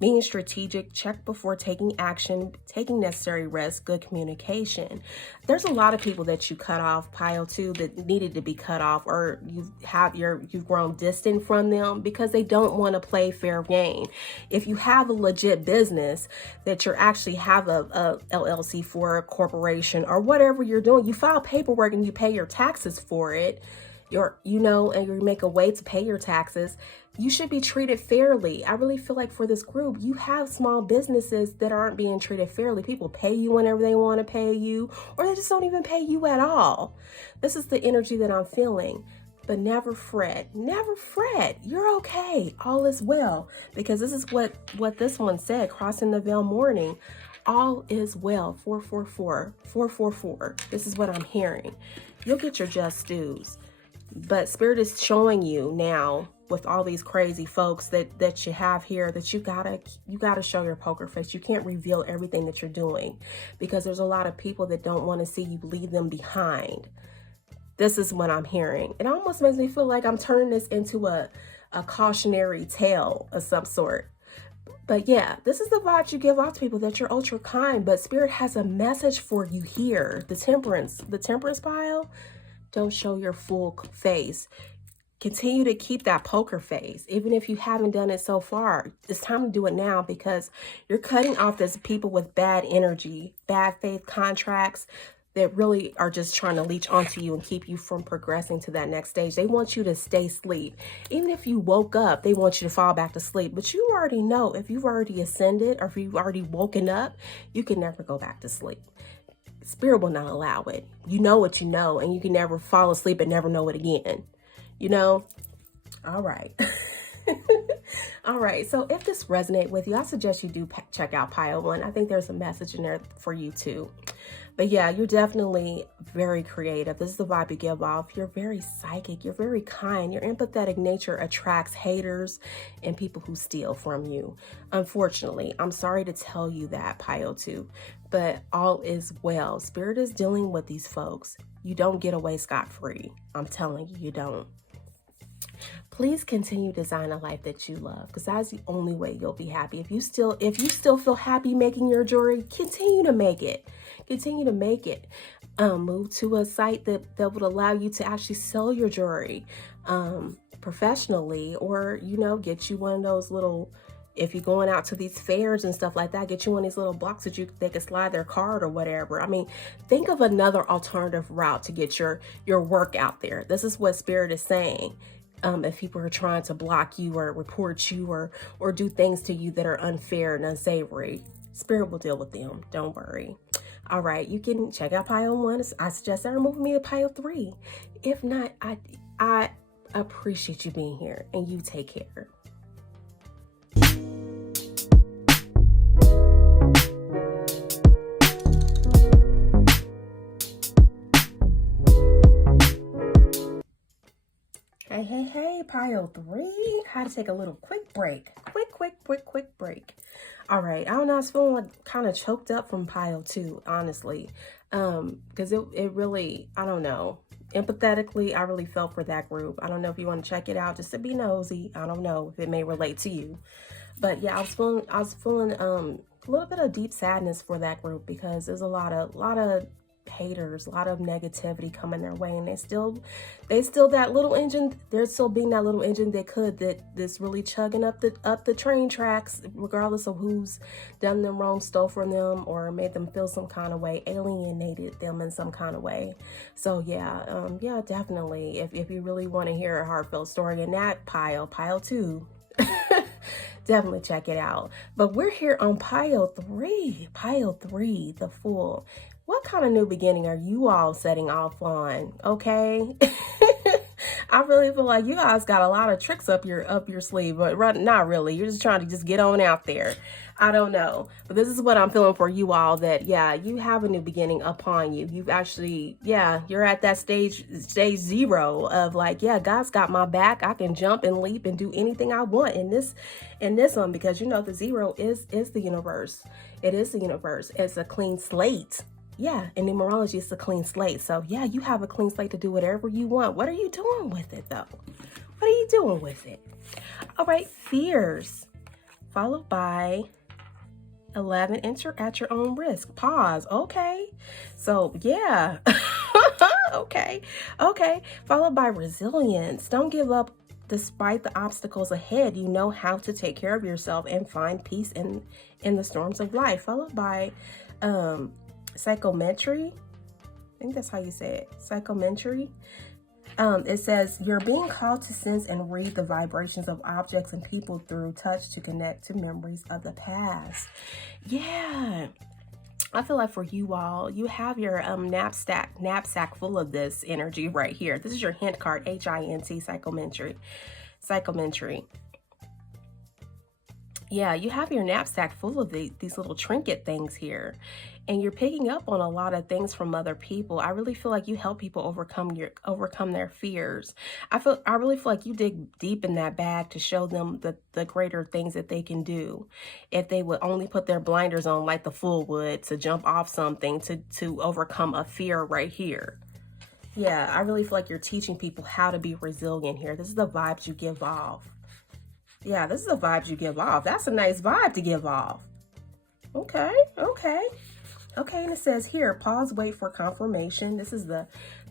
being strategic, check before taking action, taking necessary risks, good communication. There's a lot of people that you cut off, pile 2, that needed to be cut off, or you've grown distant from them because they don't want to play fair game. If you have a legit business that you're actually have a LLC for, a corporation or whatever you're doing, you file paperwork and you pay your taxes for it, and you make a way to pay your taxes, you should be treated fairly. I really feel like for this group, you have small businesses that aren't being treated fairly. People pay you whenever they want to pay you, or they just don't even pay you at all. This is the energy that I'm feeling. But never fret. Never fret. You're okay. All is well. Because this is what this one said, crossing the veil morning. All is well. 444. 444. This is what I'm hearing. You'll get your just dues. But Spirit is showing you now, with all these crazy folks that you have here, that you gotta show your poker face. You can't reveal everything that you're doing because there's a lot of people that don't want to see you leave them behind. This is what I'm hearing. It almost makes me feel like I'm turning this into a cautionary tale of some sort. But yeah, this is the vibe you give off to people, that you're ultra kind, but Spirit has a message for you here. The temperance pile, don't show your full face. Continue to keep that poker face. Even if you haven't done it so far, it's time to do it now because you're cutting off these people with bad energy, bad faith contracts that really are just trying to leech onto you and keep you from progressing to that next stage. They want you to stay asleep. Even if you woke up, they want you to fall back to sleep. But you already know, if you've already ascended or if you've already woken up, you can never go back to sleep. Spirit will not allow it. You know what you know, and you can never fall asleep and never know it again. You know? All right. All right. So if this resonates with you, I suggest you do check out Pile 1. I think there's a message in there for you too. But yeah, you're definitely very creative. This is the vibe you give off. You're very psychic. You're very kind. Your empathetic nature attracts haters and people who steal from you. Unfortunately, I'm sorry to tell you that, Pile 2, but all is well. Spirit is dealing with these folks. You don't get away scot-free. I'm telling you, you don't. Please continue to design a life that you love, because that's the only way you'll be happy. If you still feel happy making your jewelry, continue to make it. Continue to make it. Move to a site that would allow you to actually sell your jewelry professionally, or get you one of those little, if you're going out to these fairs and stuff like that, get you one of these little blocks that they can slide their card or whatever. I mean, think of another alternative route to get your work out there. This is what Spirit is saying. If people are trying to block you or report you or do things to you that are unfair and unsavory, Spirit will deal with them. Don't worry. All right, you can check out Pile 1. I suggest that moving me to Pile 3. If not, I appreciate you being here, and you take care. Hey, Pile 3. How to take a little quick break. Quick break. All right, I don't know, I was feeling like kind of choked up from Pile 2, honestly. Because it really, I don't know. Empathetically, I really felt for that group. I don't know if you want to check it out just to be nosy. I don't know if it may relate to you. But yeah, I was feeling a little bit of deep sadness for that group, because there's a lot of haters, a lot of negativity coming their way, and they still that little engine. They're still being that little engine that's really chugging up the train tracks, regardless of who's done them wrong, stole from them, or made them feel some kind of way, alienated them in some kind of way. So yeah, yeah, definitely. If you really want to hear a heartfelt story in that pile 2. Definitely check it out. But we're here on pile 3, the Fool. What kind of new beginning are you all setting off on? Okay. I really feel like you guys got a lot of tricks up your sleeve, but not really. You're just trying to just get on out there. I don't know. But this is what I'm feeling for you all, that, yeah, you have a new beginning upon you. You've actually, yeah, you're at that stage 0 of like, yeah, God's got my back. I can jump and leap and do anything I want in this one, because you know the 0 is the universe. It is the universe. It's a clean slate. Yeah, in numerology, it's a clean slate. So yeah, you have a clean slate to do whatever you want. What are you doing with it though? What are you doing with it? All right, fears, followed by 11, enter at your own risk. Pause. Okay. So yeah. Okay. Followed by resilience. Don't give up despite the obstacles ahead. You know how to take care of yourself and find peace in the storms of life. Followed by psychometry. I think that's how you say it. Psychometry. It says you're being called to sense and read the vibrations of objects and people through touch to connect to memories of the past. Yeah, I feel like for you all, you have your knapsack full of this energy right here. This is your hint card, HINT, psychometry. Yeah, you have your knapsack full of these little trinket things here, and you're picking up on a lot of things from other people. I really feel like you help people overcome their fears. I really feel like you dig deep in that bag to show them the greater things that they can do if they would only put their blinders on, like the Fool would, to jump off something, to overcome a fear right here. Yeah, I really feel like you're teaching people how to be resilient here. This is the vibes you give off. Yeah, this is the vibes you give off. That's a nice vibe to give off. Okay. And it says here, pause, wait for confirmation. This is the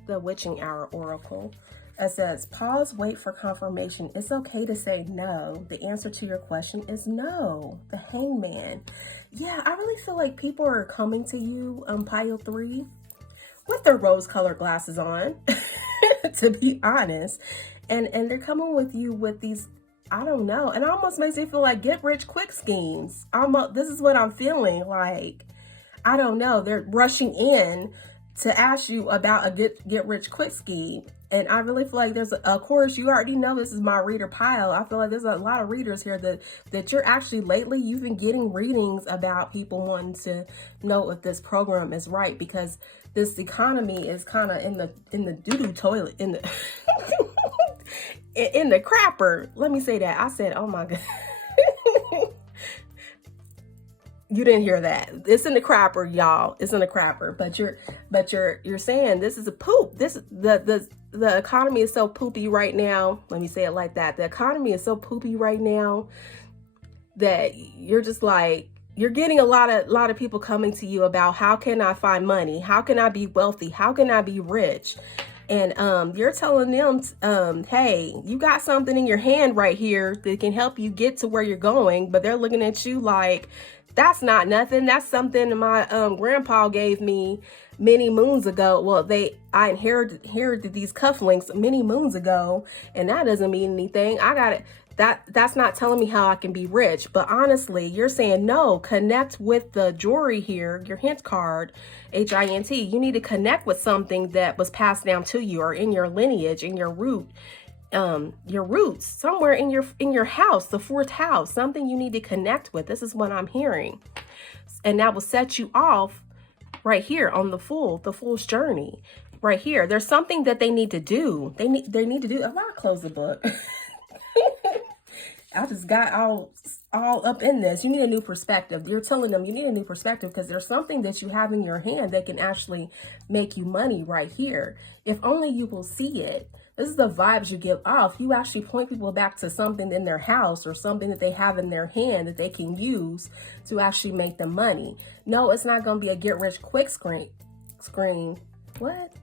witching hour oracle. It says, pause, wait for confirmation. It's okay to say no. The answer to your question is no. The Hangman. Yeah, I really feel like people are coming to you, pile 3, with their rose-colored glasses on, to be honest. And they're coming with you with these, I don't know. And it almost makes me feel like get-rich-quick schemes. This is what I'm feeling like. I don't know. They're rushing in to ask you about a get-rich-quick scheme. And I really feel like of course, you already know this is my reader pile. I feel like there's a lot of readers here that you're actually, lately, you've been getting readings about people wanting to know if this program is right, because this economy is kind of in the doo-doo toilet, in the in the crapper. Let me say that. I said, oh my God. You didn't hear that. It's in the crapper, y'all. It's in the crapper. But you're saying this is a poop. The economy is so poopy right now. Let me say it like that. The economy is so poopy right now that you're just like, you're getting a lot of people coming to you about, how can I find money? How can I be wealthy? How can I be rich? And you're telling them, hey, you got something in your hand right here that can help you get to where you're going. But they're looking at you like, that's not nothing. That's something my grandpa gave me many moons ago. Well, I inherited these cufflinks many moons ago, and that doesn't mean anything. I got it. That's not telling me how I can be rich. But honestly, you're saying no, connect with the jewelry here, your hint card, HINT. You need to connect with something that was passed down to you, or in your lineage, in your roots, somewhere in your house, the 4th house, something you need to connect with. This is what I'm hearing. And that will set you off right here on the Fool's journey right here. There's something that they need to do. They need to do. I'm not close the book. I just got all up in this. You need a new perspective. You're telling them you need a new perspective because there's something that you have in your hand that can actually make you money right here. If only you will see it. This is the vibes you give off. You actually point people back to something in their house or something that they have in their hand that they can use to actually make them money. No, it's not going to be a get-rich-quick screen, what?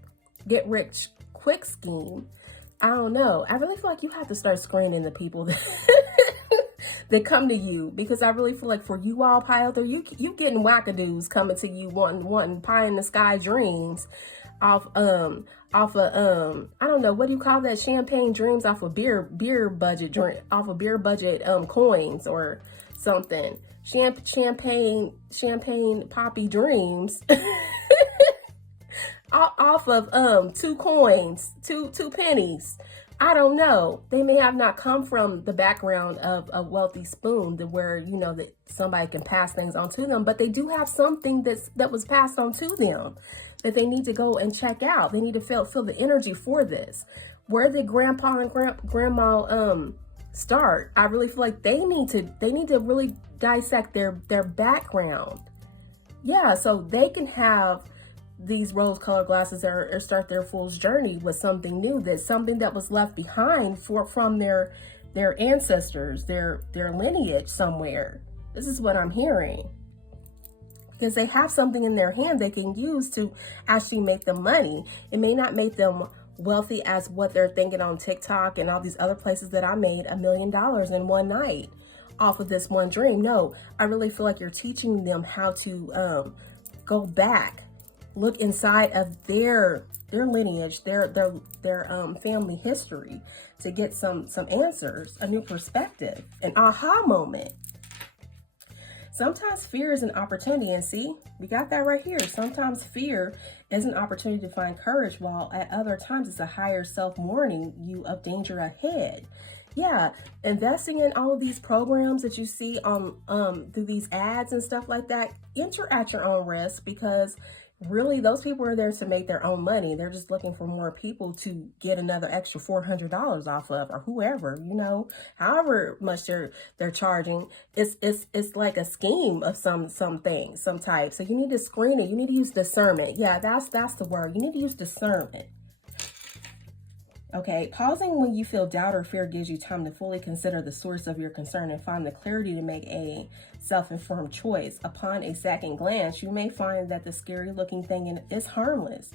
Get rich quick scheme. I don't know. I really feel like you have to start screening the people that, that come to you, because I really feel like for you all pie out there, you getting wackadoos coming to you wanting pie in the sky dreams off of I don't know, what do you call that, champagne dreams off of beer budget coins or something. Champagne poppy dreams off of 2 coins, two pennies. I don't know. They may have not come from the background of a wealthy spoon to where, you know, that somebody can pass things on to them, but they do have something that was passed on to them that they need to go and check out. They need to feel the energy for this. Where did grandpa and grandma start? I really feel like they need to really dissect their background. Yeah, so they can have these rose-colored glasses or start their fool's journey with something new, that's something that was left behind from their ancestors, their lineage somewhere. This is what I'm hearing. Because they have something in their hand they can use to actually make them money. It may not make them wealthy as what they're thinking on TikTok and all these other places that I made $1 million in one night off of this one dream. No, I really feel like you're teaching them how to go back, look inside of their lineage, their family history, to get some answers, a new perspective, an aha moment. Sometimes fear is an opportunity, and see, we got that right here. Sometimes fear is an opportunity to find courage, while at other times it's a higher self warning you of danger ahead. Yeah, investing in all of these programs that you see on through these ads and stuff like that, enter at your own risk, because really those people are there to make their own money. They're just looking for more people to get another extra $400 off of, or whoever, you know, however much they're charging. It's like a scheme of some type. So you need to screen it. You need to use discernment. Yeah, that's the word. You need to use discernment. Okay, pausing when you feel doubt or fear gives you time to fully consider the source of your concern and find the clarity to make a self-informed choice. Upon a second glance, you may find that the scary looking thing is harmless,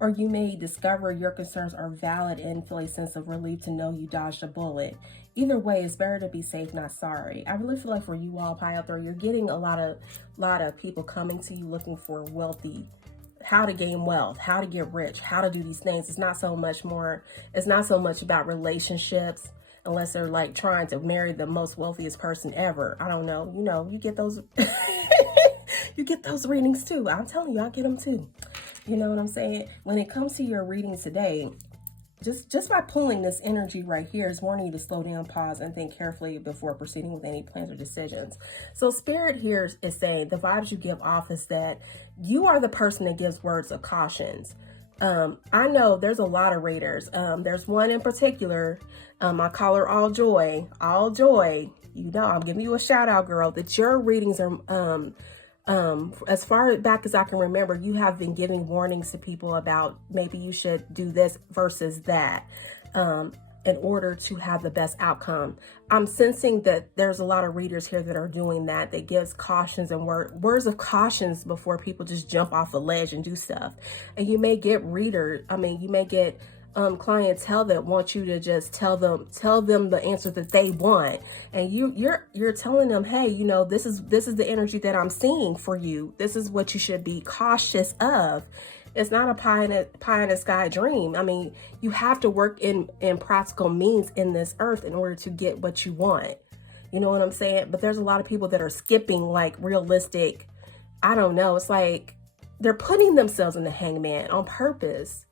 or you may discover your concerns are valid and feel a sense of relief to know you dodged a bullet. Either way, it's better to be safe, not sorry. I really feel like for you all pie out there, you're getting a lot of people coming to you looking for how to gain wealth, how to get rich, how to do these things. It's not so much about relationships, unless they're like trying to marry the most wealthiest person ever. I don't know. You know, you get those, you get those readings too. I'm telling you, I get them too. You know what I'm saying? When it comes to your readings today, just by pulling this energy right here is warning you to slow down, pause, and think carefully before proceeding with any plans or decisions. So Spirit here is saying the vibes you give off is that you are the person that gives words of cautions. I know there's a lot of readers. There's one in particular. I call her All Joy. All Joy. You know, I'm giving you a shout out, girl, that your readings are as far back as I can remember, you have been giving warnings to people about maybe you should do this versus that in order to have the best outcome. I'm sensing that there's a lot of readers here that are doing that gives cautions and words of cautions before people just jump off a ledge and do stuff. And you may get clientele that want you to just tell them the answer that they want, and you're telling them, hey, you know, this is the energy that I'm seeing for you. This is what you should be cautious of. It's not a pie in the sky dream. I mean, you have to work in practical means in this earth in order to get what you want. You know what I'm saying? But there's a lot of people that are skipping like realistic. I don't know. It's like they're putting themselves in the hangman on purpose,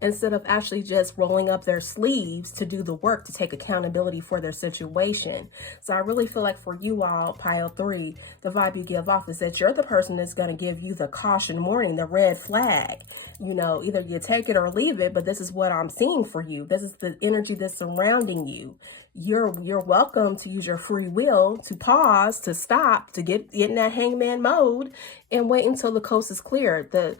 instead of actually just rolling up their sleeves to do the work, to take accountability for their situation. So I really feel like for you all, Pile 3, the vibe you give off is that you're the person that's going to give you the caution warning, the red flag. You know, either you take it or leave it, but this is what I'm seeing for you. This is the energy that's surrounding you. You're welcome to use your free will to pause, to stop, to get in that hangman mode and wait until the coast is clear. The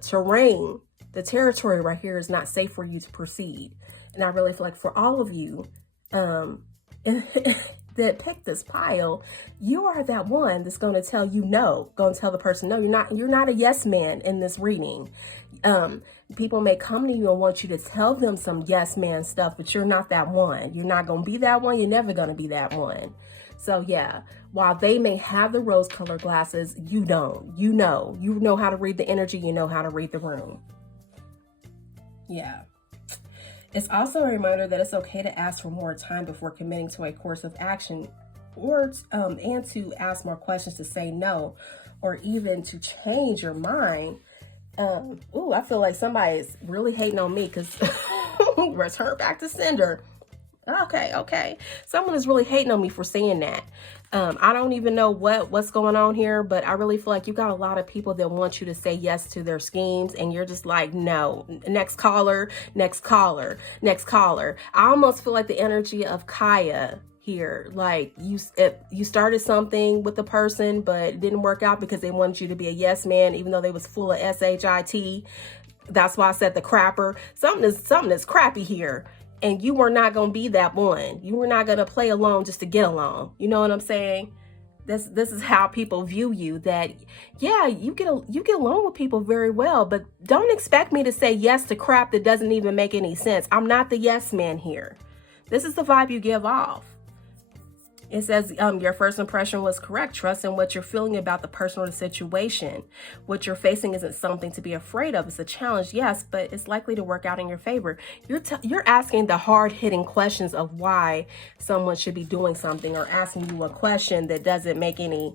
terrain, the territory right here is not safe for you to proceed. And I really feel like for all of you, that picked this pile, you are that one that's going to tell you no, going to tell the person, no, you're not a yes man in this reading. People may come to you and want you to tell them some yes man stuff, but you're not that one. You're not going to be that one. You're never going to be that one. So yeah, while they may have the rose colored glasses, you don't. You know how to read the energy. You know how to read the room. Yeah. It's also a reminder that it's okay to ask for more time before committing to a course of action, or and to ask more questions, to say no, or even to change your mind. I feel like somebody's really hating on me because return back to sender. Okay. Someone is really hating on me for saying that. I don't even know what's going on here, but I really feel like you got a lot of people that want you to say yes to their schemes, and you're just like, no. Next caller. I almost feel like the energy of Kaya here. Like you started something with the person, but it didn't work out because they wanted you to be a yes man, even though they was full of shit. That's why I said the crapper. Something is crappy here. And you were not going to be that one. You were not going to play along just to get along. You know what I'm saying? This is how people view you. That, yeah, you get along with people very well, but don't expect me to say yes to crap that doesn't even make any sense. I'm not the yes man here. This is the vibe you give off. It says your first impression was correct. Trust in what you're feeling about the person or the situation. What you're facing isn't something to be afraid of. It's a challenge, yes, but it's likely to work out in your favor. You're asking the hard-hitting questions of why someone should be doing something, or asking you a question that doesn't make any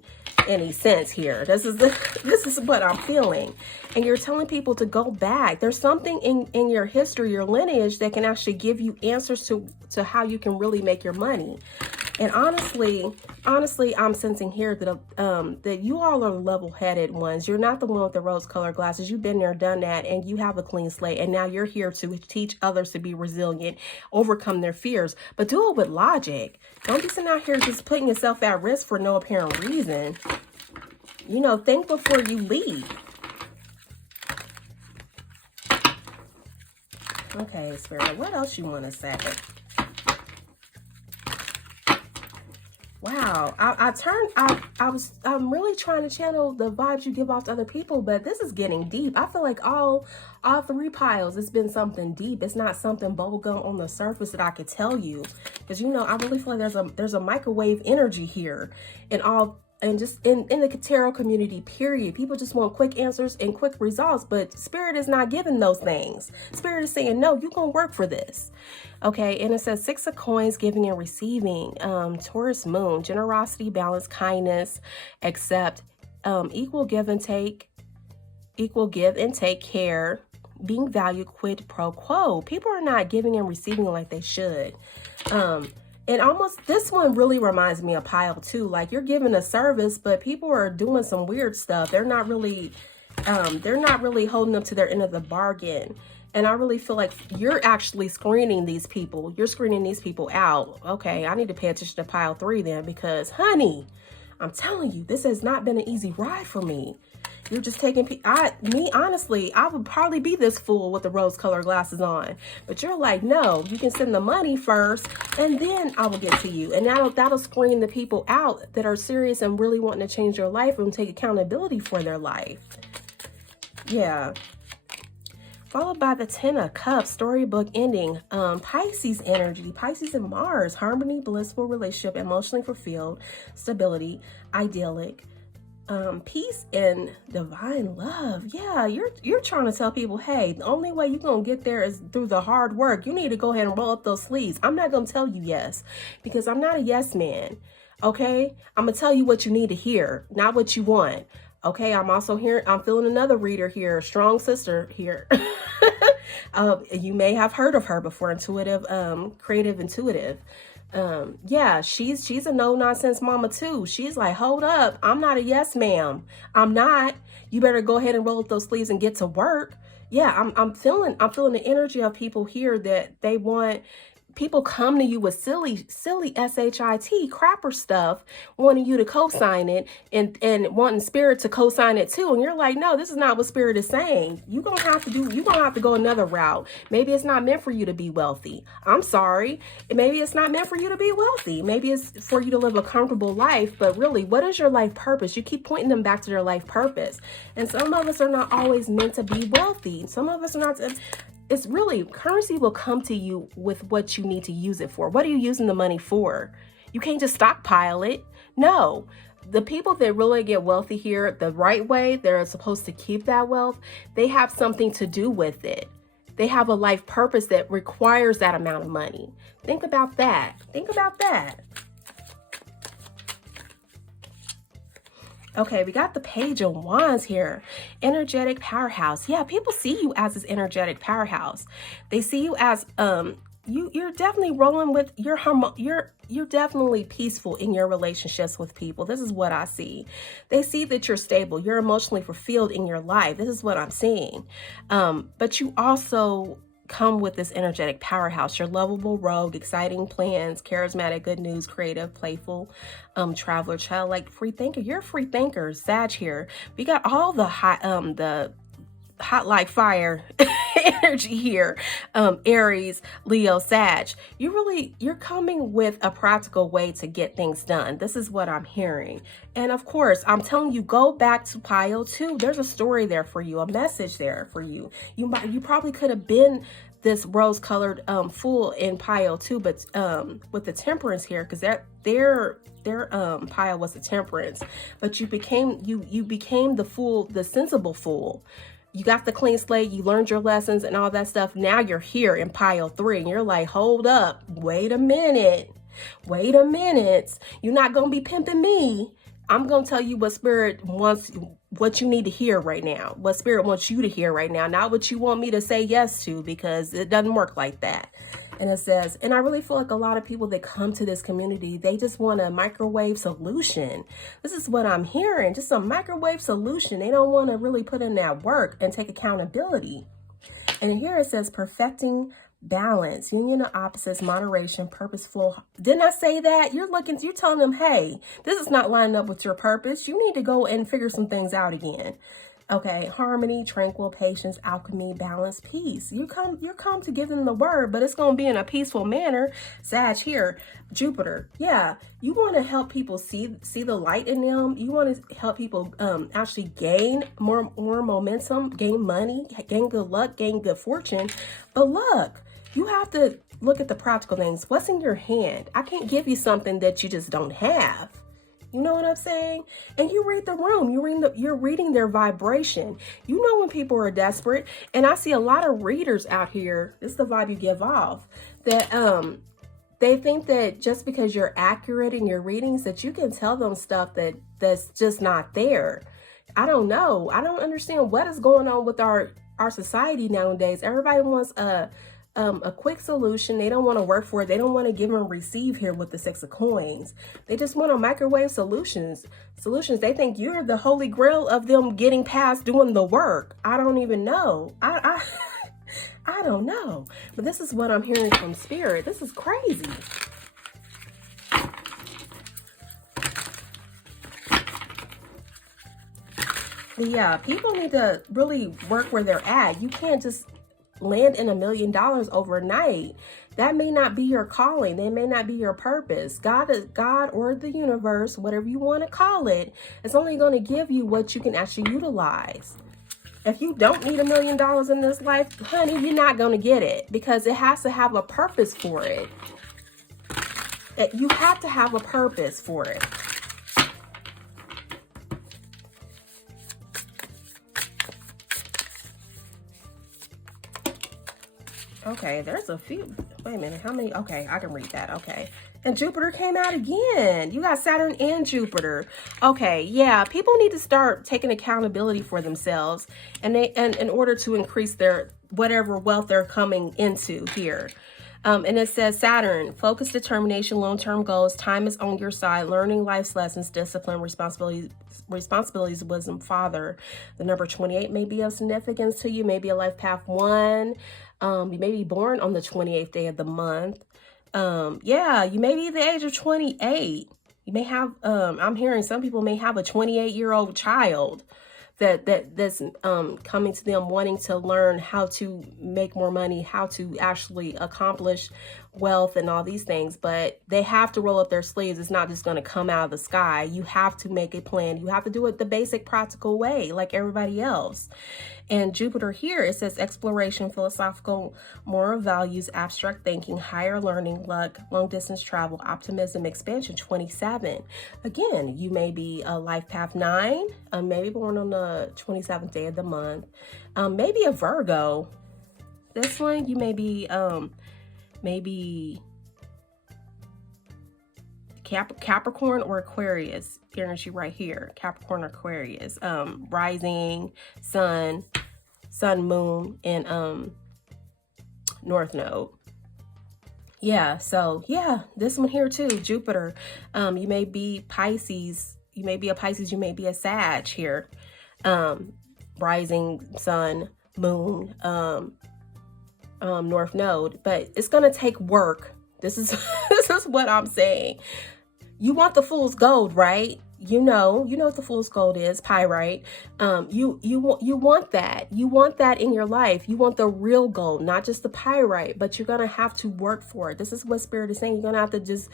sense here. This is what I'm feeling. And you're telling people to go back. There's something in your history, your lineage, that can actually give you answers to how you can really make your money. And honestly, I'm sensing here that you all are level-headed ones. You're not the one with the rose-colored glasses. You've been there, done that, and you have a clean slate. And now you're here to teach others to be resilient, overcome their fears, but do it with logic. Don't be sitting out here just putting yourself at risk for no apparent reason. You know, think before you leave. Okay, Spirit, what else you want to say? Wow, I'm really trying to channel the vibes you give off to other people, but this is getting deep. I feel like all three piles, it's been something deep. It's not something bubblegum on the surface that I could tell you. Because, you know, I really feel like there's a microwave energy here and just in the tarot community, period. People just want quick answers and quick results, but Spirit is not giving those things. Spirit is saying, no, you're going to work for this. Okay, and it says 6 of coins, giving and receiving. Taurus moon, generosity, balance, kindness, accept, equal give and take, care, being valued, quid pro quo. People are not giving and receiving like they should. And almost this one really reminds me of pile 2. Like, you're giving a service, but people are doing some weird stuff. They're not really holding up to their end of the bargain. And I really feel like you're actually screening these people. You're screening these people out. Okay, I need to pay attention to pile 3 then, because, honey, I'm telling you, this has not been an easy ride for me. You're just taking honestly, I would probably be this fool with the rose-colored glasses on. But you're like, no, you can send the money first, and then I will get to you. And that'll screen the people out that are serious and really wanting to change their life and take accountability for their life. Yeah. Followed by the 10 of Cups, storybook ending. Pisces energy, Pisces and Mars, harmony, blissful relationship, emotionally fulfilled, stability, idyllic, peace and divine love. Yeah, you're trying to tell people, hey, the only way you're gonna get there is through the hard work. You need to go ahead and roll up those sleeves. I'm not gonna tell you yes, because I'm not a yes man. Okay, I'm gonna tell you what you need to hear, not what you want. Okay, I'm feeling another reader here, strong sister here. You may have heard of her before, intuitive, creative, intuitive. Yeah, she's a no-nonsense mama too. She's like, hold up, I'm not a yes ma'am. I'm not. You better go ahead and roll up those sleeves and get to work. Yeah, I'm feeling the energy of people here that they want people come to you with silly SHIT crapper stuff, wanting you to co-sign it and wanting Spirit to co-sign it too. And you're like, no, this is not what Spirit is saying. You're gonna have to go another route. Maybe it's not meant for you to be wealthy. I'm sorry. Maybe it's not meant for you to be wealthy. Maybe it's for you to live a comfortable life. But really, what is your life purpose? You keep pointing them back to their life purpose. And some of us are not always meant to be wealthy. Some of us are not. It's really, currency will come to you with what you need to use it for. What are you using the money for? You can't just stockpile it. No. The people that really get wealthy here the right way, they're supposed to keep that wealth. They have something to do with it. They have a life purpose that requires that amount of money. Think about that. Think about that. Okay, we got the Page of Wands here. Energetic powerhouse. Yeah, people see you as this energetic powerhouse. They see you as you're definitely rolling with you're definitely peaceful in your relationships with people. This is what I see. They see that you're stable. You're emotionally fulfilled in your life. This is what I'm seeing. But you also come with this energetic powerhouse. You're lovable, rogue, exciting plans, charismatic, good news, creative, playful, traveler, childlike, free thinker. You're a free thinker, Sag here. We got all the hot like fire energy here. Aries, Leo, Sag. You're coming with a practical way to get things done. This is what I'm hearing. And of course, I'm telling you, go back to pile 2. There's a story there for you, a message there for you. You probably could have been this rose-colored fool in pile 2, but with the temperance here, because their pile was the temperance, but you became the fool, the sensible fool. You got the clean slate, you learned your lessons and all that stuff. Now you're here in pile 3 and you're like, hold up, wait a minute. You're not going to be pimping me. I'm going to tell you what Spirit wants, what you need to hear right now, what Spirit wants you to hear right now, not what you want me to say yes to, because it doesn't work like that. And it says, and I really feel like a lot of people that come to this community, they just want a microwave solution. This is what I'm hearing, just a microwave solution. They don't want to really put in that work and take accountability. And here it says perfecting balance, union of opposites, moderation, purposeful. Didn't I say that? You're telling them, hey, this is not lining up with your purpose. You need to go and figure some things out again. Okay, harmony, tranquil, patience, alchemy, balance, peace. You come to give them the word, but it's going to be in a peaceful manner. Sag here, Jupiter. Yeah, you want to help people see the light in them. You want to help people actually gain more momentum, gain money, gain good luck, gain good fortune. But look, you have to look at the practical things. What's in your hand? I can't give you something that you just don't have. You know what I'm saying? And you read the room. You're reading their vibration. You know when people are desperate. And I see a lot of readers out here. This is the vibe you give off. That they think that just because you're accurate in your readings, that you can tell them stuff that's just not there. I don't know. I don't understand what is going on with our society nowadays. Everybody wants a quick solution. They don't want to work for it. They don't want to give and receive here with the 6 of coins. They just want a microwave solutions. They think you're the holy grail of them getting past doing the work. I don't even know. I don't know. But this is what I'm hearing from Spirit. This is crazy. Yeah, people need to really work where they're at. You can't just land in $1 million overnight. That may not be your calling. That may not be your purpose. God or the universe, whatever you want to call it, is only going to give you what you can actually utilize. If you don't need $1 million in this life, honey, you're not going to get it, because it has to have a purpose for it. You have to have a purpose for it. Okay, there's a few. Wait a minute. How many? Okay, I can read that. Okay. And Jupiter came out again. You got Saturn and Jupiter. Okay, yeah. People need to start taking accountability for themselves, and in order to increase their whatever wealth they're coming into here. And it says Saturn, focus, determination, long-term goals. Time is on your side. Learning life's lessons, discipline, responsibilities, wisdom, father. The number 28 may be of significance to you. Maybe a life path 1. You may be born on the 28th day of the month. Yeah, you may be the age of 28. You may have, I'm hearing some people may have a 28-year-old child that's coming to them wanting to learn how to make more money, how to actually accomplish wealth and all these things, but they have to roll up their sleeves. It's not just going to come out of the sky. You have to make a plan. You have to do it the basic practical way, like everybody else. And Jupiter here, it says exploration, philosophical, moral values, abstract thinking, higher learning, luck, long distance travel, optimism, expansion, 27. Again, you may be a life path 9, maybe born on the 27th day of the month, maybe a Virgo. This one, you may be, maybe Capricorn or Aquarius energy right here. Capricorn or Aquarius, rising, sun, moon, and north node. Yeah, so yeah, this one here too, Jupiter. You may be Pisces. You may be a Pisces. You may be a Sag here. Rising, sun, moon, north node. But it's gonna take work. This is this is what I'm saying. You want the fool's gold, right? You know what the fool's gold is, pyrite. You want that. You want that in your life. You want the real gold, not just the pyrite, but you're gonna have to work for it. This is what Spirit is saying. You're gonna have to just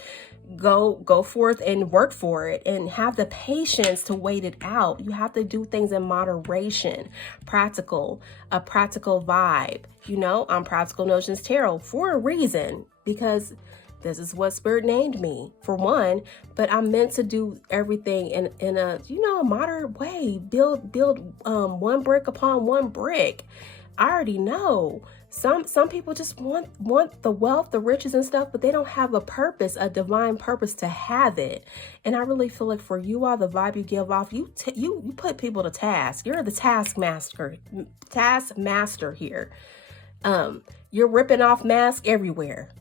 go forth and work for it and have the patience to wait it out. You have to do things in moderation, a practical vibe. I'm Practical Notions Tarot for a reason, because this is what Spirit named me, for one, but I'm meant to do everything in a, a moderate way. Build one brick upon one brick. I already know. Some people just want the wealth, the riches and stuff, but they don't have a purpose, a divine purpose to have it. And I really feel like for you all, the vibe you give off, you put people to task. You're the taskmaster here. You're ripping off masks everywhere.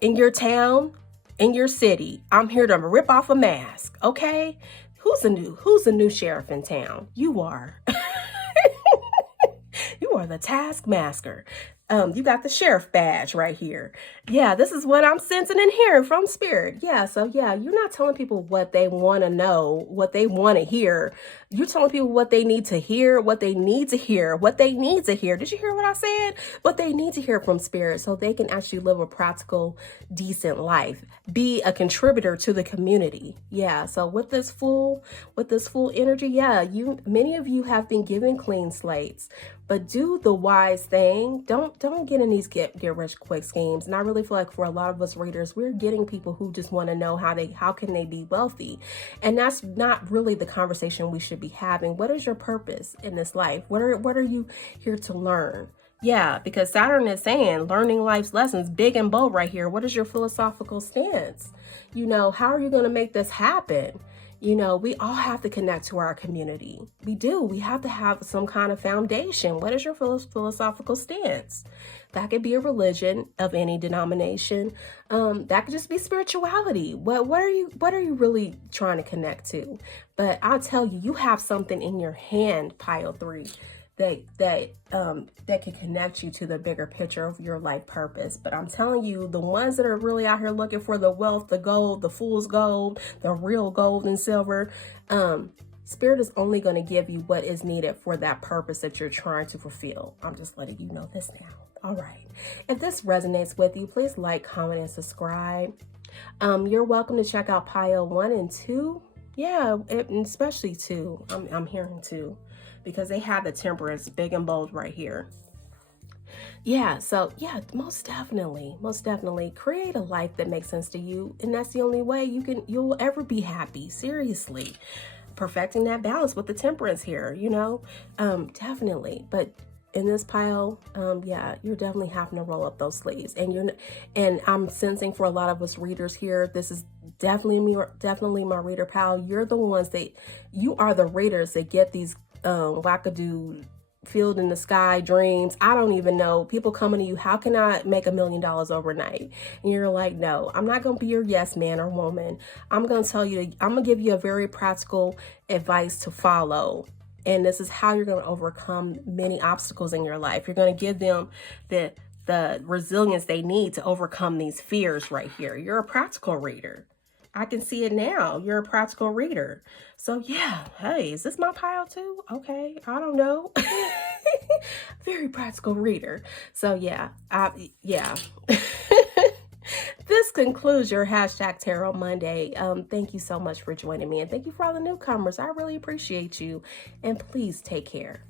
In your town, in your city, I'm here to rip off a mask, okay? Who's the new sheriff in town? You are. You are the taskmaster. You got the sheriff badge right here. Yeah, this is what I'm sensing and hearing from Spirit. Yeah, so yeah, you're not telling people what they want to know, what they want to hear. You're telling people what they need to hear, what they need to hear, what they need to hear. Did you hear what I said? What they need to hear from Spirit so they can actually live a practical, decent life. Be a contributor to the community. Yeah, so with this full energy, yeah, many of you have been given clean slates. But do the wise thing. Don't get in these get rich quick schemes. And I really feel like for a lot of us readers, we're getting people who just want to know how can they be wealthy. And that's not really the conversation we should be having. What is your purpose in this life? What are you here to learn? Yeah, because Saturn is saying learning life's lessons, big and bold right here. What is your philosophical stance? How are you going to make this happen? We all have to connect to our community. We do. We have to have some kind of foundation. What is your philosophical stance? That could be a religion of any denomination. That could just be spirituality. What are you really trying to connect to? But I'll tell you, you have something in your hand, Pile 3, that can connect you to the bigger picture of your life purpose. But I'm telling you, the ones that are really out here looking for the wealth, the gold, the fool's gold, the real gold and silver, Spirit is only going to give you what is needed for that purpose that you're trying to fulfill. I'm just letting you know this now. All right. If this resonates with you, please like, comment, and subscribe. You're welcome to check out Pile 1 and 2. Yeah, especially 2. I'm hearing 2. Because they have the temperance big and bold right here. Yeah, so yeah, most definitely create a life that makes sense to you. And that's the only way you'll ever be happy. Seriously. Perfecting that balance with the temperance here, definitely. But in this pile, yeah, you're definitely having to roll up those sleeves. And I'm sensing for a lot of us readers here, this is definitely my reader pile. You're the ones you are the readers that get these wackadoo field in the sky dreams. I don't even know. People coming to you, how can I make $1 million overnight? And you're like, no, I'm not going to be your yes man or woman. I'm going to give you a very practical advice to follow. And this is how you're going to overcome many obstacles in your life. You're going to give them the the resilience they need to overcome these fears right here. You're a practical reader. I can see it now. You're a practical reader. So yeah, hey, is this my pile too? Okay, I don't know. Very practical reader. So yeah, yeah. This concludes your hashtag Tarot Monday. Thank you so much for joining me, and thank you for all the newcomers. I really appreciate you, and please take care.